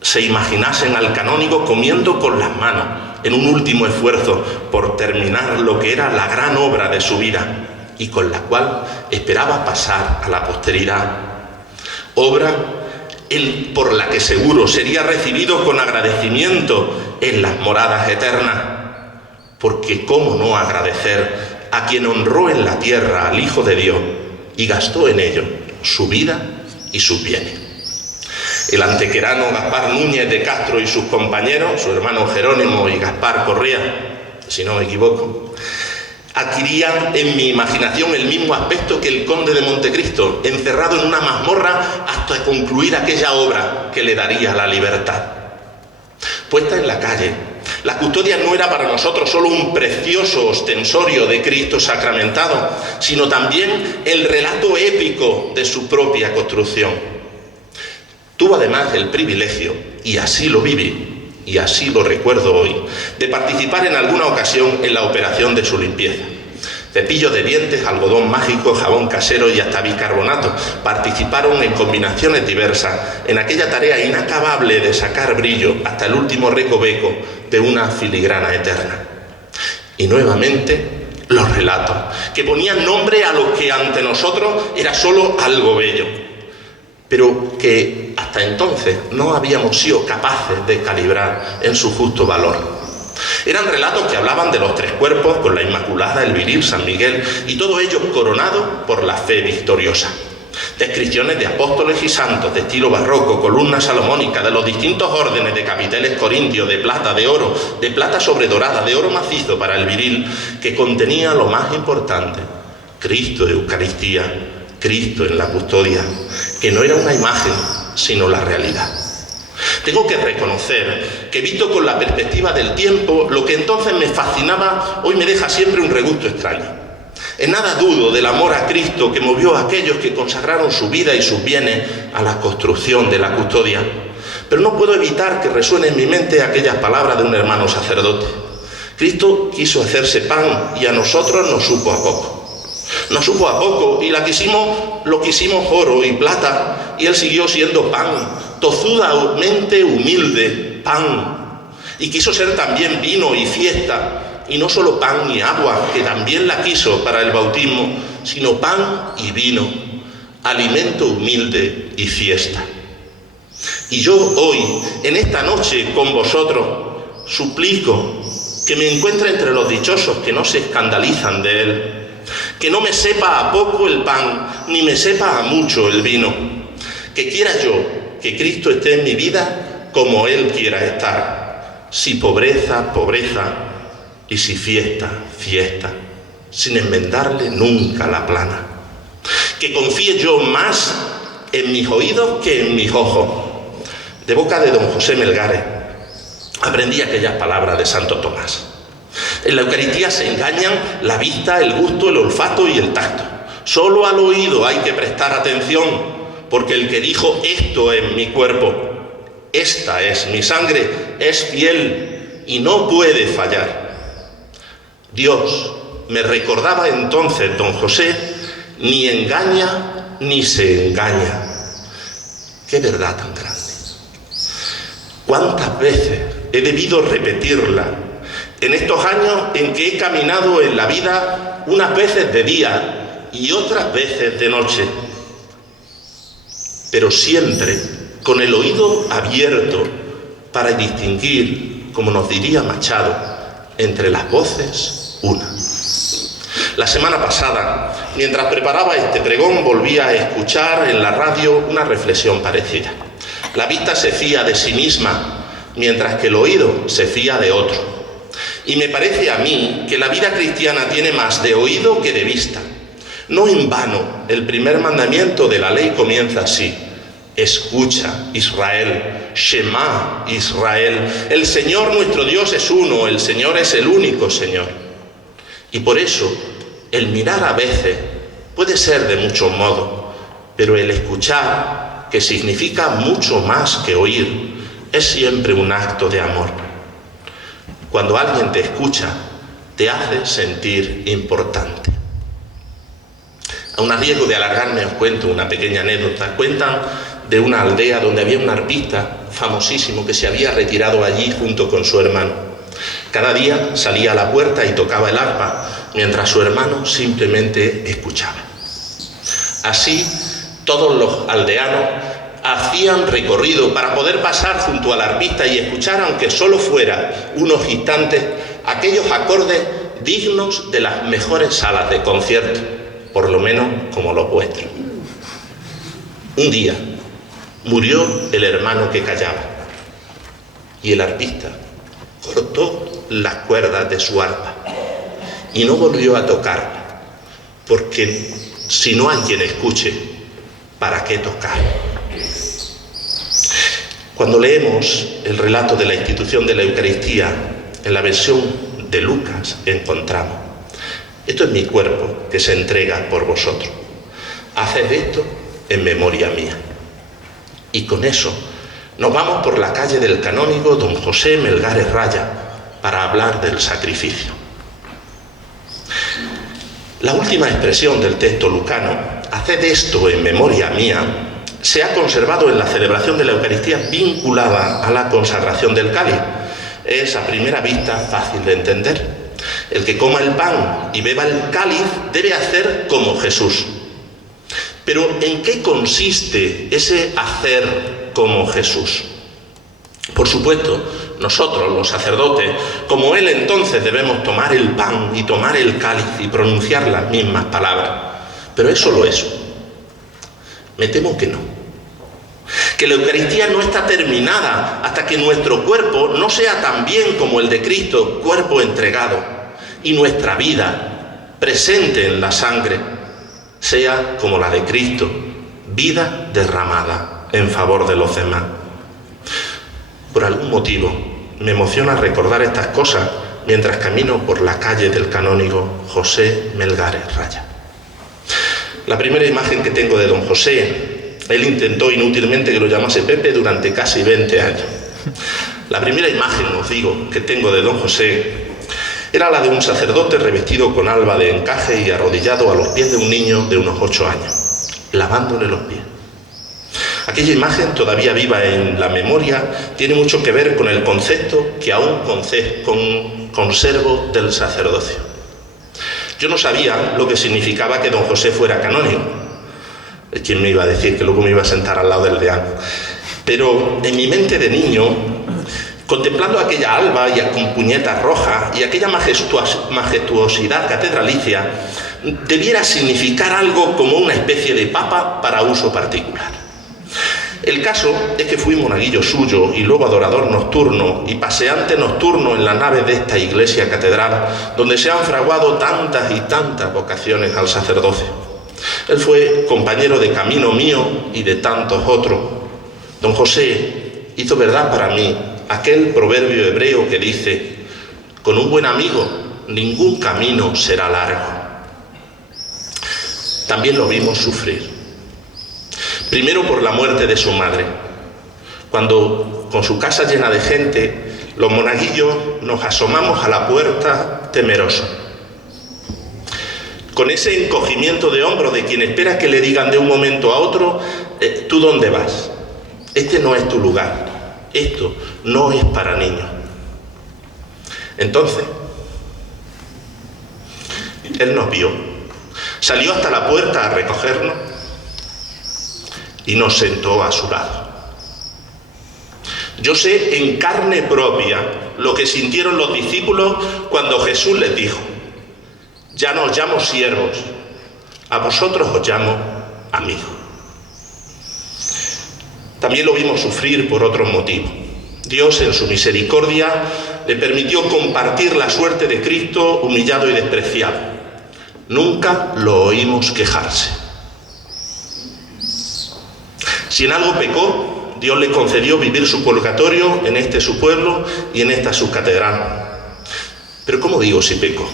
se imaginasen al canónigo comiendo con las manos en un último esfuerzo por terminar lo que era la gran obra de su vida y con la cual esperaba pasar a la posteridad. Obra por la que seguro sería recibido con agradecimiento en las moradas eternas, porque cómo no agradecer a quien honró en la tierra al Hijo de Dios y gastó en ello su vida y sus bienes. El antequerano Gaspar Núñez de Castro y sus compañeros, su hermano Jerónimo y Gaspar Correa, si no me equivoco, adquirían en mi imaginación el mismo aspecto que el conde de Montecristo, encerrado en una mazmorra hasta concluir aquella obra que le daría la libertad. Puesta en la calle, la custodia no era para nosotros solo un precioso ostensorio de Cristo sacramentado, sino también el relato épico de su propia construcción. Tuvo además el privilegio, y así lo viví, y así lo recuerdo hoy, de participar en alguna ocasión en la operación de su limpieza. Cepillos de dientes, algodón mágico, jabón casero y hasta bicarbonato participaron en combinaciones diversas en aquella tarea inacabable de sacar brillo hasta el último recoveco de una filigrana eterna. Y nuevamente los relatos, que ponían nombre a lo que ante nosotros era solo algo bello, pero que hasta entonces no habíamos sido capaces de calibrar en su justo valor. Eran relatos que hablaban de los tres cuerpos con la Inmaculada, el Viril, San Miguel, y todo ello coronado por la fe victoriosa. Descripciones de apóstoles y santos de estilo barroco, columnas salomónicas, de los distintos órdenes de capiteles corintios, de plata sobre dorada, de oro macizo para el Viril, que contenía lo más importante: Cristo de Eucaristía, Cristo en la custodia, que no era una imagen, sino la realidad. Tengo que reconocer que, visto con la perspectiva del tiempo, lo que entonces me fascinaba hoy me deja siempre un regusto extraño. En nada dudo del amor a Cristo que movió a aquellos que consagraron su vida y sus bienes a la construcción de la custodia, pero no puedo evitar que resuene en mi mente aquellas palabras de un hermano sacerdote. Cristo quiso hacerse pan y a nosotros nos supo a poco. Nos supo a poco y lo quisimos oro y plata, y Él siguió siendo pan, tozudamente humilde, pan. Y quiso ser también vino y fiesta, y no solo pan y agua, que también la quiso para el bautismo, sino pan y vino, alimento humilde y fiesta. Y yo hoy, en esta noche con vosotros, suplico que me encuentre entre los dichosos que no se escandalizan de Él, que no me sepa a poco el pan, ni me sepa a mucho el vino, que quiera yo que Cristo esté en mi vida como Él quiera estar, si pobreza, pobreza, y si fiesta, fiesta, sin enmendarle nunca la plana. Que confíe yo más en mis oídos que en mis ojos. De boca de don José Melgares aprendí aquellas palabras de Santo Tomás. En la Eucaristía se engañan la vista, el gusto, el olfato y el tacto. Solo al oído hay que prestar atención, porque el que dijo esto es mi cuerpo, esta es mi sangre, es fiel y no puede fallar. Dios, me recordaba entonces don José, ni engaña ni se engaña. ¡Qué verdad tan grande! ¿Cuántas veces he debido repetirla en estos años en que he caminado en la vida, unas veces de día y otras veces de noche, pero siempre con el oído abierto para distinguir, como nos diría Machado, entre las voces una? La semana pasada, mientras preparaba este pregón, volví a escuchar en la radio una reflexión parecida. La vista se fía de sí misma, mientras que el oído se fía de otro. Y me parece a mí que la vida cristiana tiene más de oído que de vista. No en vano, el primer mandamiento de la ley comienza así: escucha, Israel, Shema, Israel. El Señor nuestro Dios es uno, el Señor es el único Señor. Y por eso, el mirar a veces puede ser de muchos modos, pero el escuchar, que significa mucho más que oír, es siempre un acto de amor. Cuando alguien te escucha, te hace sentir importante. Aun a riesgo de alargarme, os cuento una pequeña anécdota. Cuentan de una aldea donde había un arpista famosísimo que se había retirado allí junto con su hermano. Cada día salía a la puerta y tocaba el arpa, mientras su hermano simplemente escuchaba. Así, todos los aldeanos hacían recorrido para poder pasar junto al arpista y escuchar, aunque solo fuera unos instantes, aquellos acordes dignos de las mejores salas de concierto, por lo menos como los vuestros. Un día murió el hermano que callaba y el arpista cortó las cuerdas de su arpa y no volvió a tocarla, porque si no hay quien escuche, ¿para qué tocar? Cuando leemos el relato de la institución de la Eucaristía en la versión de Lucas, encontramos: esto es mi cuerpo que se entrega por vosotros. Haced esto en memoria mía. Y con eso Nos vamos por la calle del canónigo don José Melgares Raya para hablar del sacrificio. La última expresión del texto lucano, haced esto en memoria mía, se ha conservado en la celebración de la Eucaristía vinculada a la consagración del cáliz. Es a primera vista fácil de entender. El que coma el pan y beba el cáliz debe hacer como Jesús. Pero ¿en qué consiste ese hacer como Jesús? Por supuesto, nosotros, los sacerdotes, como Él entonces debemos tomar el pan y tomar el cáliz y pronunciar las mismas palabras. Pero ¿es solo eso? Me temo que no. Que la Eucaristía no está terminada hasta que nuestro cuerpo no sea tan bien como el de Cristo, cuerpo entregado, y nuestra vida, presente en la sangre, sea como la de Cristo, vida derramada en favor de los demás. Por algún motivo me emociona recordar estas cosas mientras camino por la calle del canónigo José Melgares Raya. La primera imagen que tengo de don José, él intentó inútilmente que lo llamase Pepe durante casi 20 años. La primera imagen, os digo, que tengo de don José era la de un sacerdote revestido con alba de encaje y arrodillado a los pies de un niño de unos 8 años, lavándole los pies. Aquella imagen, todavía viva en la memoria, tiene mucho que ver con el concepto que aún conservo del sacerdocio. Yo no sabía lo que significaba que don José fuera canónigo. ¿Quién me iba a decir que luego me iba a sentar al lado del deán? Pero en mi mente de niño, contemplando aquella alba y con puñetas rojas y aquella majestuosidad catedralicia, debiera significar algo como una especie de papa para uso particular. El caso es que fui monaguillo suyo y luego adorador nocturno y paseante nocturno en la nave de esta iglesia catedral, donde se han fraguado tantas y tantas vocaciones al sacerdocio. Él fue compañero de camino mío y de tantos otros. Don José hizo verdad para mí aquel proverbio hebreo que dice: con un buen amigo ningún camino será largo. También lo vimos sufrir. Primero por la muerte de su madre, cuando con su casa llena de gente, los monaguillos nos asomamos a la puerta temerosos, con ese encogimiento de hombros de quien espera que le digan de un momento a otro: ¿tú dónde vas? Este no es tu lugar, esto no es para niños. Entonces, él nos vio, salió hasta la puerta a recogernos y nos sentó a su lado. Yo sé en carne propia lo que sintieron los discípulos cuando Jesús les dijo: ya no os llamo siervos, a vosotros os llamo amigos. También lo vimos sufrir por otros motivos. Dios, en su misericordia, le permitió compartir la suerte de Cristo humillado y despreciado. Nunca lo oímos quejarse. Si en algo pecó, Dios le concedió vivir su purgatorio en este su pueblo y en esta su catedral. Pero ¿cómo digo si pecó?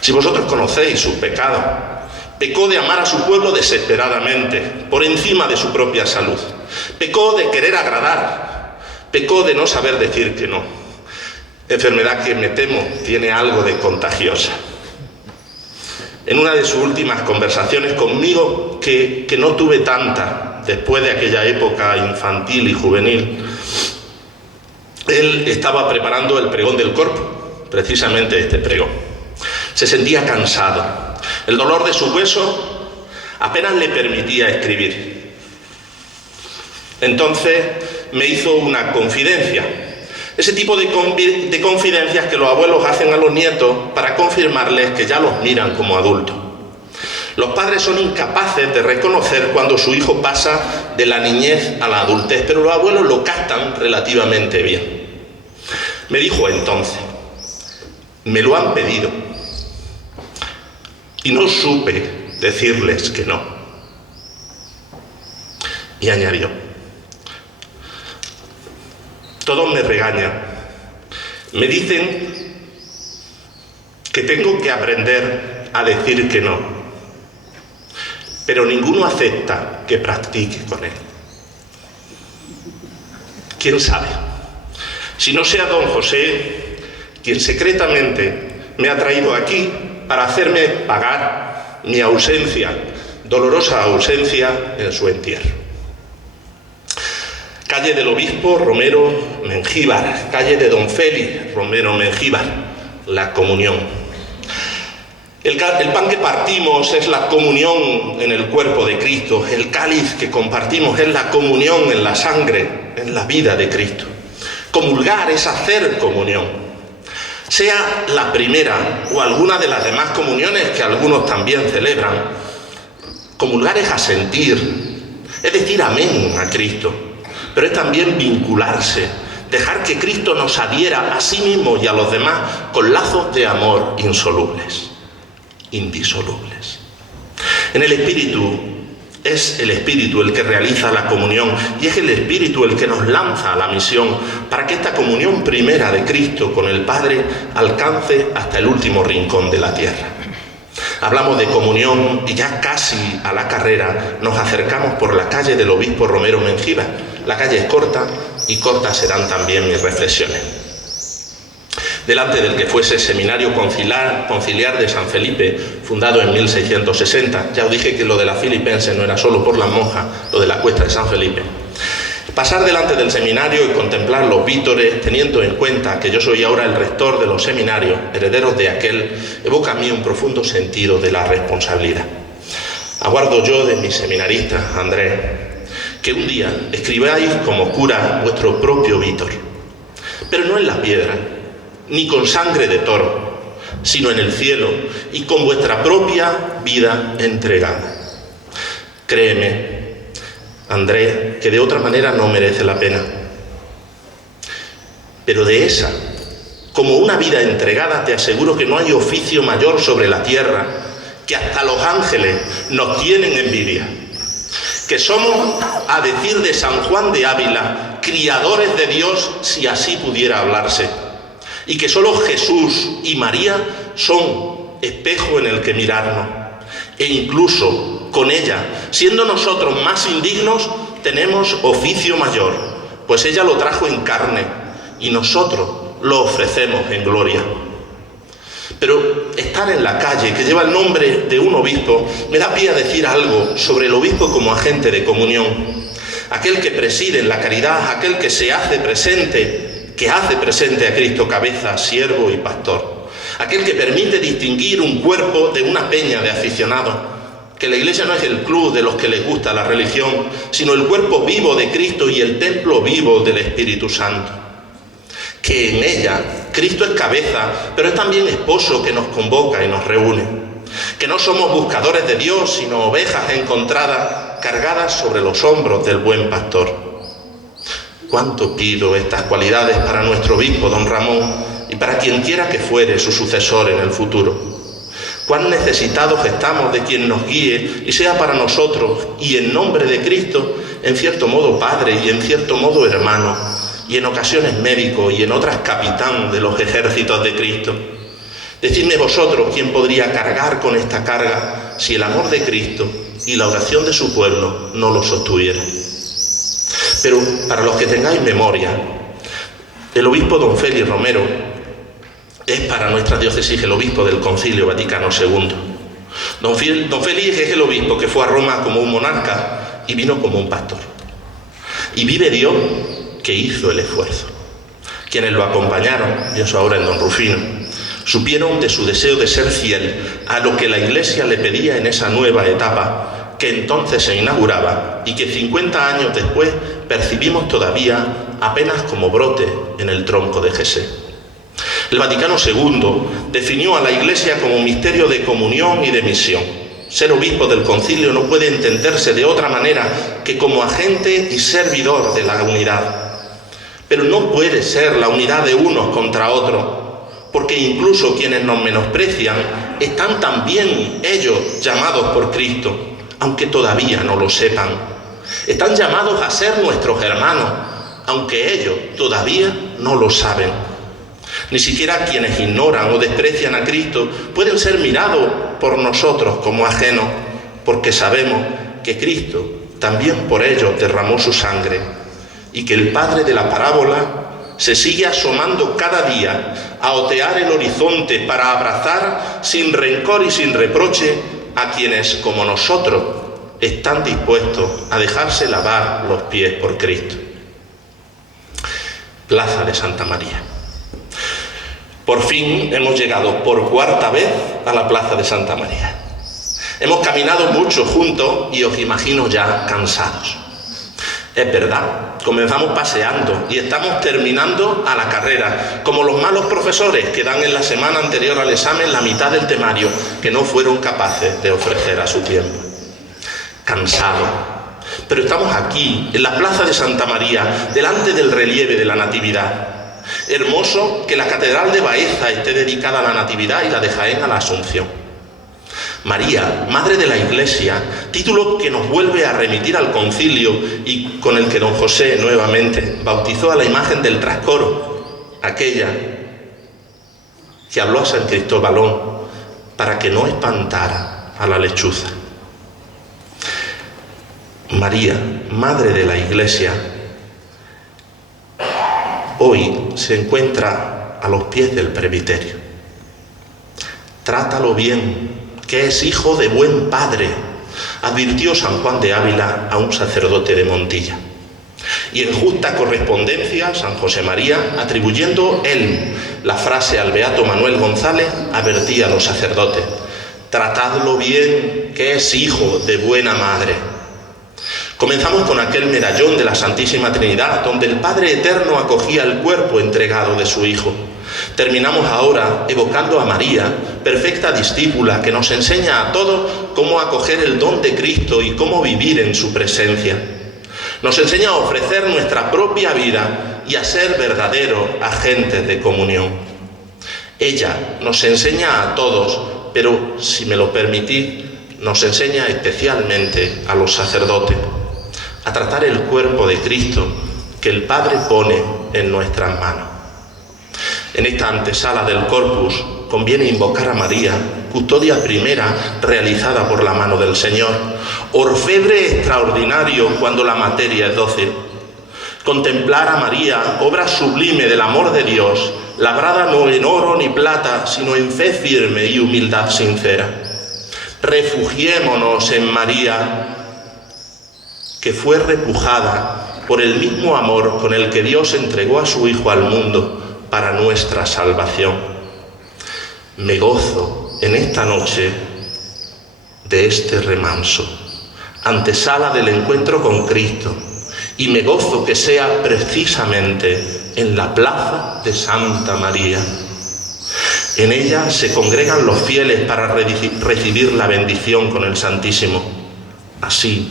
Si vosotros conocéis sus pecados. Pecó de amar a su pueblo desesperadamente, por encima de su propia salud. Pecó de querer agradar. Pecó de no saber decir que no. Enfermedad que me temo tiene algo de contagiosa. En una de sus últimas conversaciones conmigo, que no tuve tanta, después de aquella época infantil y juvenil, él estaba preparando el pregón del corpus, precisamente este pregón. Se sentía cansado. El dolor de sus huesos apenas le permitía escribir. Entonces me hizo una confidencia. Ese tipo de confidencias que los abuelos hacen a los nietos para confirmarles que ya los miran como adultos. Los padres son incapaces de reconocer cuando su hijo pasa de la niñez a la adultez, pero los abuelos lo captan relativamente bien. Me dijo entonces: me lo han pedido y no supe decirles que no. Y añadió: todos me regañan, me dicen que tengo que aprender a decir que no, pero ninguno acepta que practique con él. quién sabe. Si no sea don José quien secretamente me ha traído aquí para hacerme pagar mi ausencia, dolorosa ausencia en su entierro. Calle del Obispo Romero Mengíbar, calle de don Félix Romero Mengíbar, la comunión. El pan que partimos es la comunión en el cuerpo de Cristo, el cáliz que compartimos es la comunión en la sangre, en la vida de Cristo. Comulgar es hacer comunión. Sea la primera o alguna de las demás comuniones que algunos también celebran, comulgar es asentir, es decir amén a Cristo, pero es también vincularse, dejar que Cristo nos adhiera a sí mismo y a los demás con lazos de amor insolubles, indisolubles. En el Espíritu, es el Espíritu el que realiza la comunión y es el Espíritu el que nos lanza a la misión para que esta comunión primera de Cristo con el Padre alcance hasta el último rincón de la tierra. Hablamos de comunión y ya casi a la carrera nos acercamos por la calle del Obispo Romero Mengíbar. La calle es corta y cortas serán también mis reflexiones. Delante del que fuese Seminario Conciliar de San Felipe, fundado en 1660. Ya os dije que lo de la Filipense no era solo por las monjas, lo de la cuesta de San Felipe. Pasar delante del seminario y contemplar los vítores, teniendo en cuenta que yo soy ahora el rector de los seminarios, herederos de aquel, evoca a mí un profundo sentido de la responsabilidad. Aguardo yo de mis seminaristas, Andrés, que un día escribáis como cura vuestro propio vítor, pero no en la piedra, ni con sangre de toro, sino en el cielo y con vuestra propia vida entregada. Créeme, Andrés, que de otra manera no merece la pena. Pero de esa, como una vida entregada, te aseguro que no hay oficio mayor sobre la tierra, que hasta los ángeles nos tienen envidia. Que somos, a decir de San Juan de Ávila, criadores de Dios, si así pudiera hablarse. Y que solo Jesús y María son espejo en el que mirarnos. E incluso con ella, siendo nosotros más indignos, tenemos oficio mayor, pues ella lo trajo en carne y nosotros lo ofrecemos en gloria. Pero estar en la calle, que lleva el nombre de un obispo, me da pie a decir algo sobre el obispo como agente de comunión. Aquel que preside en la caridad, aquel que se hace presente, que hace presente a Cristo cabeza, siervo y pastor. Aquel que permite distinguir un cuerpo de una peña de aficionados. Que la Iglesia no es el club de los que les gusta la religión, sino el cuerpo vivo de Cristo y el templo vivo del Espíritu Santo. Que en ella Cristo es cabeza, pero es también esposo que nos convoca y nos reúne. Que no somos buscadores de Dios, sino ovejas encontradas, cargadas sobre los hombros del buen pastor. Cuánto pido estas cualidades para nuestro obispo, don Ramón, y para quien quiera que fuere su sucesor en el futuro. Cuán necesitados estamos de quien nos guíe y sea para nosotros, y en nombre de Cristo, en cierto modo padre y en cierto modo hermano, y en ocasiones médico y en otras capitán de los ejércitos de Cristo. Decidme vosotros quién podría cargar con esta carga si el amor de Cristo y la oración de su pueblo no lo sostuvieran. Pero para los que tengáis memoria, el obispo don Félix Romero es para nuestra diócesis el obispo del Concilio Vaticano II. Don Félix es el obispo que fue a Roma como un monarca y vino como un pastor. Y vive Dios que hizo el esfuerzo. Quienes lo acompañaron, y eso ahora en don Rufino, supieron de su deseo de ser fiel a lo que la Iglesia le pedía en esa nueva etapa que entonces se inauguraba y que 50 años después percibimos todavía apenas como brote en el tronco de Jesé. El Vaticano II definió a la Iglesia como un misterio de comunión y de misión. Ser obispo del concilio no puede entenderse de otra manera que como agente y servidor de la unidad. Pero no puede ser la unidad de unos contra otros, porque incluso quienes nos menosprecian están también ellos llamados por Cristo, aunque todavía no lo sepan. Están llamados a ser nuestros hermanos, aunque ellos todavía no lo saben. Ni siquiera quienes ignoran o desprecian a Cristo pueden ser mirados por nosotros como ajenos, porque sabemos que Cristo también por ellos derramó su sangre. y que el padre de la parábola se sigue asomando cada día a otear el horizonte para abrazar sin rencor y sin reproche a quienes, como nosotros, están dispuestos a dejarse lavar los pies por Cristo. Plaza de Santa María. Por fin hemos llegado por cuarta vez a la Plaza de Santa María. Hemos caminado mucho juntos y os imagino ya cansados. Es verdad, comenzamos paseando y estamos terminando a la carrera, como los malos profesores que dan en la semana anterior al examen la mitad del temario que no fueron capaces de ofrecer a su tiempo. Cansado. Pero estamos aquí, en la Plaza de Santa María, delante del relieve de la Natividad. Hermoso que la Catedral de Baeza esté dedicada a la Natividad y la de Jaén a la Asunción. María, Madre de la Iglesia, título que nos vuelve a remitir al concilio y con el que don José nuevamente bautizó a la imagen del trascoro, aquella que habló a San Cristóbalón para que no espantara a la lechuza. María, Madre de la Iglesia, hoy se encuentra a los pies del presbiterio. Trátalo bien, que es hijo de buen padre, advirtió San Juan de Ávila a un sacerdote de Montilla. Y en justa correspondencia, San José María, atribuyendo él la frase al beato Manuel González, advertía a los sacerdotes: tratadlo bien, que es hijo de buena madre. Comenzamos con aquel medallón de la Santísima Trinidad, donde el Padre Eterno acogía el cuerpo entregado de su Hijo. Terminamos ahora evocando a María, perfecta discípula, que nos enseña a todos cómo acoger el don de Cristo y cómo vivir en su presencia. Nos enseña a ofrecer nuestra propia vida y a ser verdaderos agentes de comunión. Ella nos enseña a todos, pero, si me lo permitís, nos enseña especialmente a los sacerdotes a tratar el cuerpo de Cristo que el Padre pone en nuestras manos. En esta antesala del Corpus conviene invocar a María, custodia primera realizada por la mano del Señor, orfebre extraordinario cuando la materia es dócil. Contemplar a María, obra sublime del amor de Dios, labrada no en oro ni plata, sino en fe firme y humildad sincera. Refugiémonos en María, que fue repujada por el mismo amor con el que Dios entregó a su Hijo al mundo para nuestra salvación. Me gozo en esta noche de este remanso, antesala del encuentro con Cristo, y me gozo que sea precisamente en la Plaza de Santa María. En ella se congregan los fieles para recibir la bendición con el Santísimo. Así,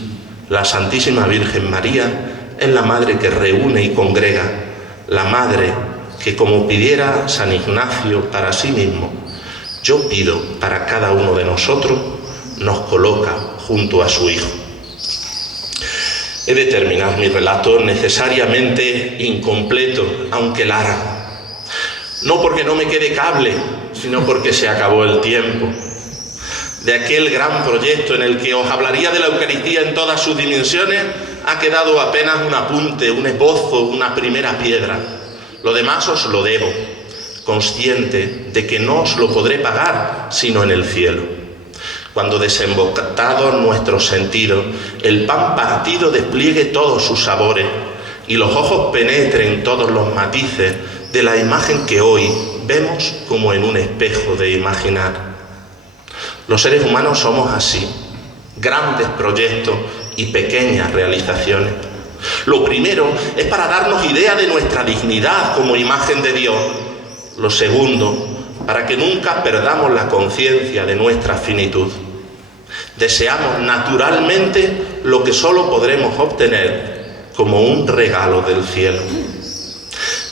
la Santísima Virgen María es la Madre que reúne y congrega, la Madre que, como pidiera San Ignacio para sí mismo, yo pido para cada uno de nosotros, nos coloca junto a su Hijo. He de terminar mi relato necesariamente incompleto, aunque largo. No porque no me quede cable, sino porque se acabó el tiempo. De aquel gran proyecto en el que os hablaría de la Eucaristía en todas sus dimensiones, ha quedado apenas un apunte, un esbozo, una primera piedra. Lo demás os lo debo, consciente de que no os lo podré pagar sino en el cielo. Cuando, desembocados nuestros sentidos, el pan partido despliegue todos sus sabores y los ojos penetren todos los matices de la imagen que hoy vemos como en un espejo de imaginar. Los seres humanos somos así, grandes proyectos y pequeñas realizaciones. Lo primero es para darnos idea de nuestra dignidad como imagen de Dios. Lo segundo, para que nunca perdamos la conciencia de nuestra finitud. Deseamos naturalmente lo que solo podremos obtener como un regalo del cielo.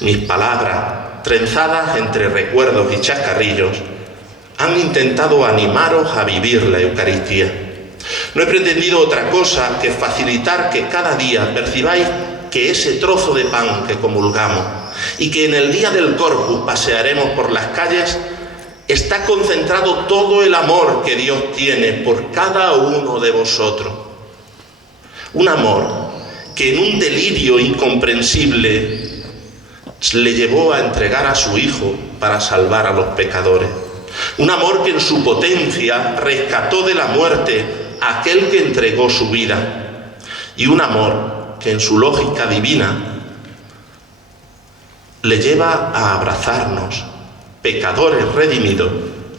Mis palabras, trenzadas entre recuerdos y chascarrillos, han intentado animaros a vivir la Eucaristía. No he pretendido otra cosa que facilitar que cada día percibáis que ese trozo de pan que comulgamos y que en el día del Corpus pasearemos por las calles, está concentrado todo el amor que Dios tiene por cada uno de vosotros. Un amor que en un delirio incomprensible le llevó a entregar a su Hijo para salvar a los pecadores. Un amor que en su potencia rescató de la muerte a aquel que entregó su vida. Y un amor que en su lógica divina le lleva a abrazarnos, pecadores redimidos,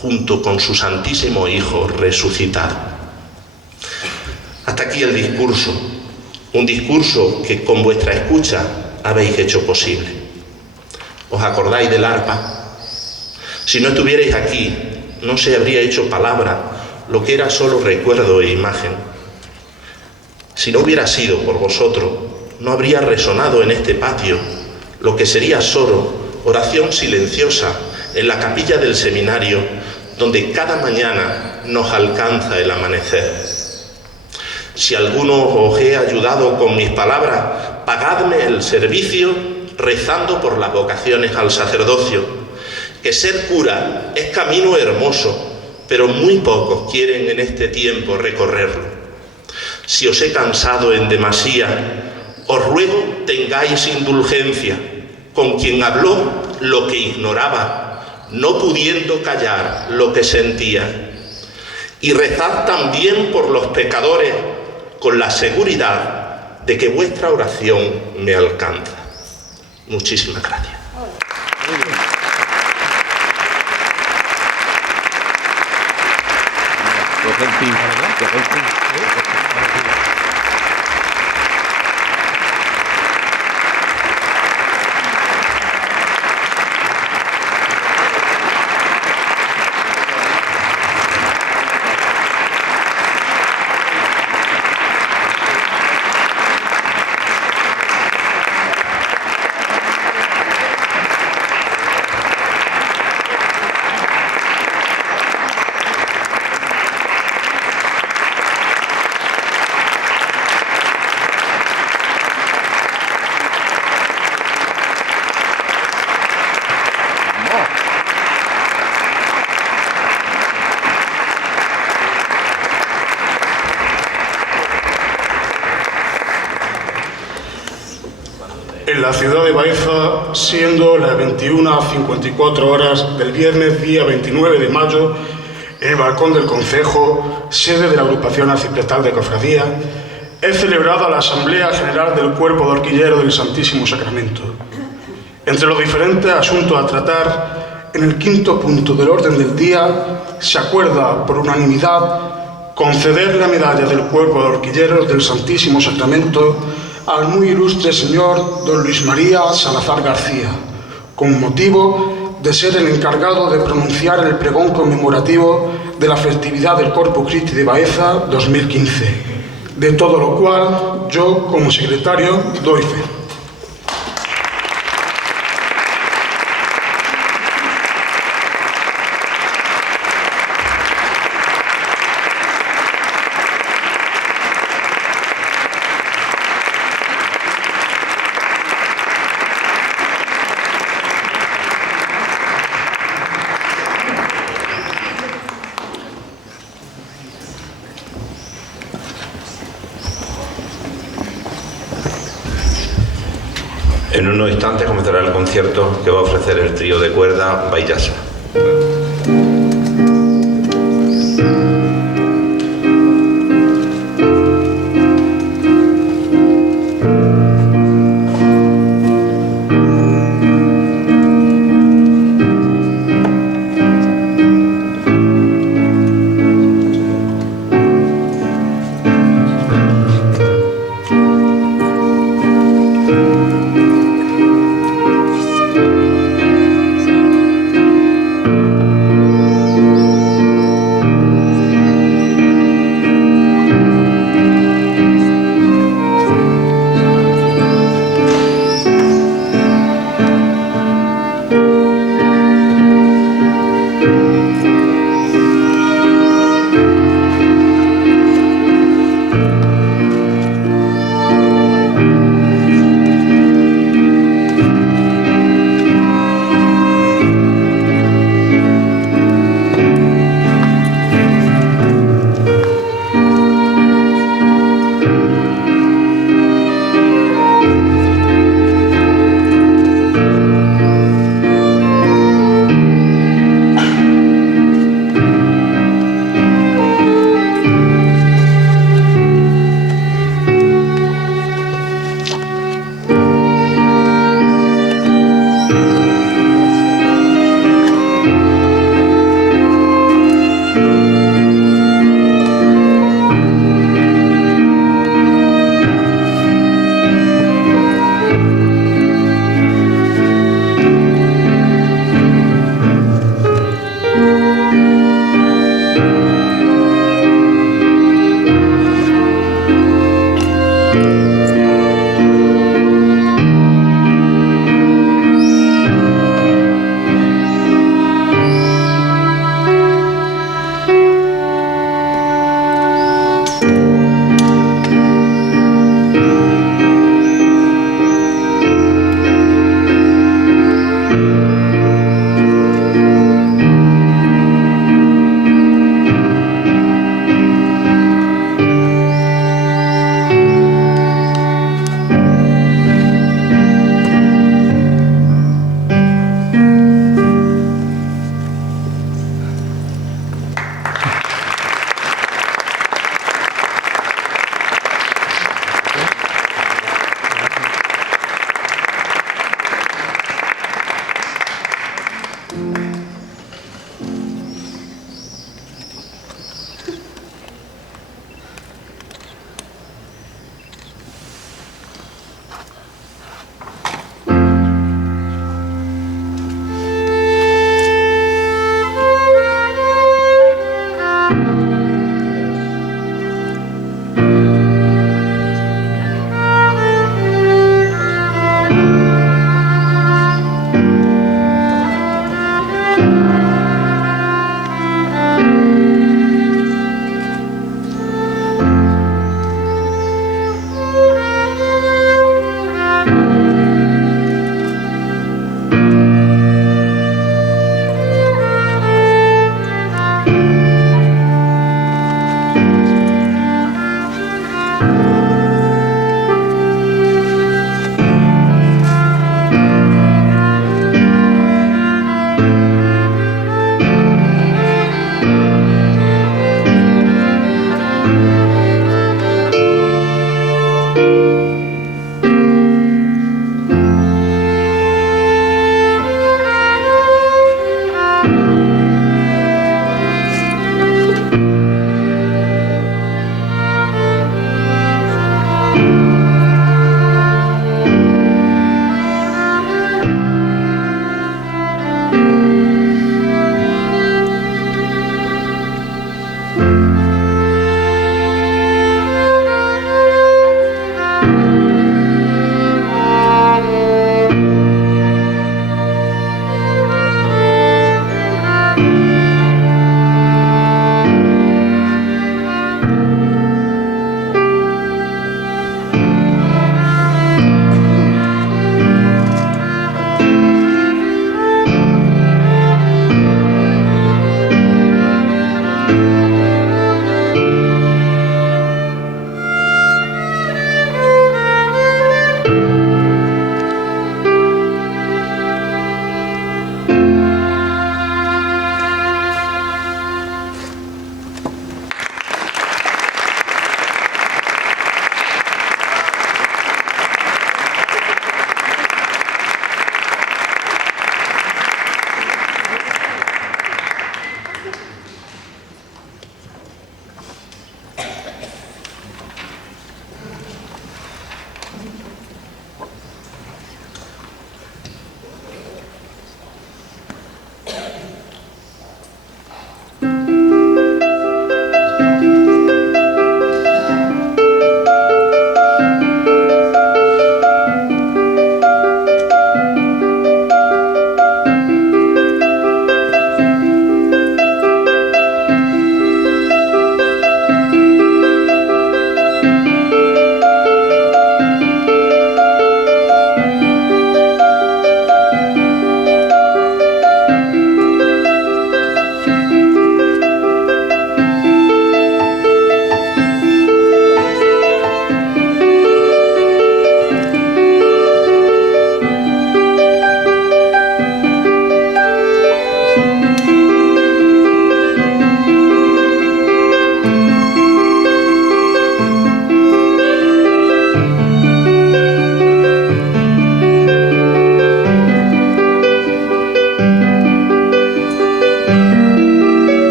junto con su Santísimo Hijo resucitado. Hasta aquí el discurso, un discurso que con vuestra escucha habéis hecho posible. ¿Os acordáis del arpa? Si no estuvierais aquí, no se habría hecho palabra lo que era solo recuerdo e imagen. Si no hubiera sido por vosotros, no habría resonado en este patio lo que sería solo oración silenciosa en la capilla del seminario, donde cada mañana nos alcanza el amanecer. Si alguno os he ayudado con mis palabras, pagadme el servicio rezando por las vocaciones al sacerdocio, que ser cura es camino hermoso, pero muy pocos quieren en este tiempo recorrerlo. Si os he cansado en demasía, os ruego tengáis indulgencia con quien habló lo que ignoraba, no pudiendo callar lo que sentía. Y rezad también por los pecadores, con la seguridad de que vuestra oración me alcanza. Muchísimas gracias. En la ciudad de Baeza, siendo las 21:54 horas del viernes día 29 de mayo, en el balcón del concejo, sede de la agrupación arciprestal de cofradía, es celebrada la Asamblea General del Cuerpo de Horquilleros del Santísimo Sacramento. Entre los diferentes asuntos a tratar, en el quinto punto del orden del día, se acuerda por unanimidad conceder la medalla del Cuerpo de Horquilleros del Santísimo Sacramento al muy ilustre señor don Luis María Salazar García, con motivo de ser el encargado de pronunciar el pregón conmemorativo de la festividad del Corpus Christi de Baeza 2015, de todo lo cual yo, como secretario, doy fe. En unos instantes comenzará el concierto que va a ofrecer el trío de cuerda Bayasa.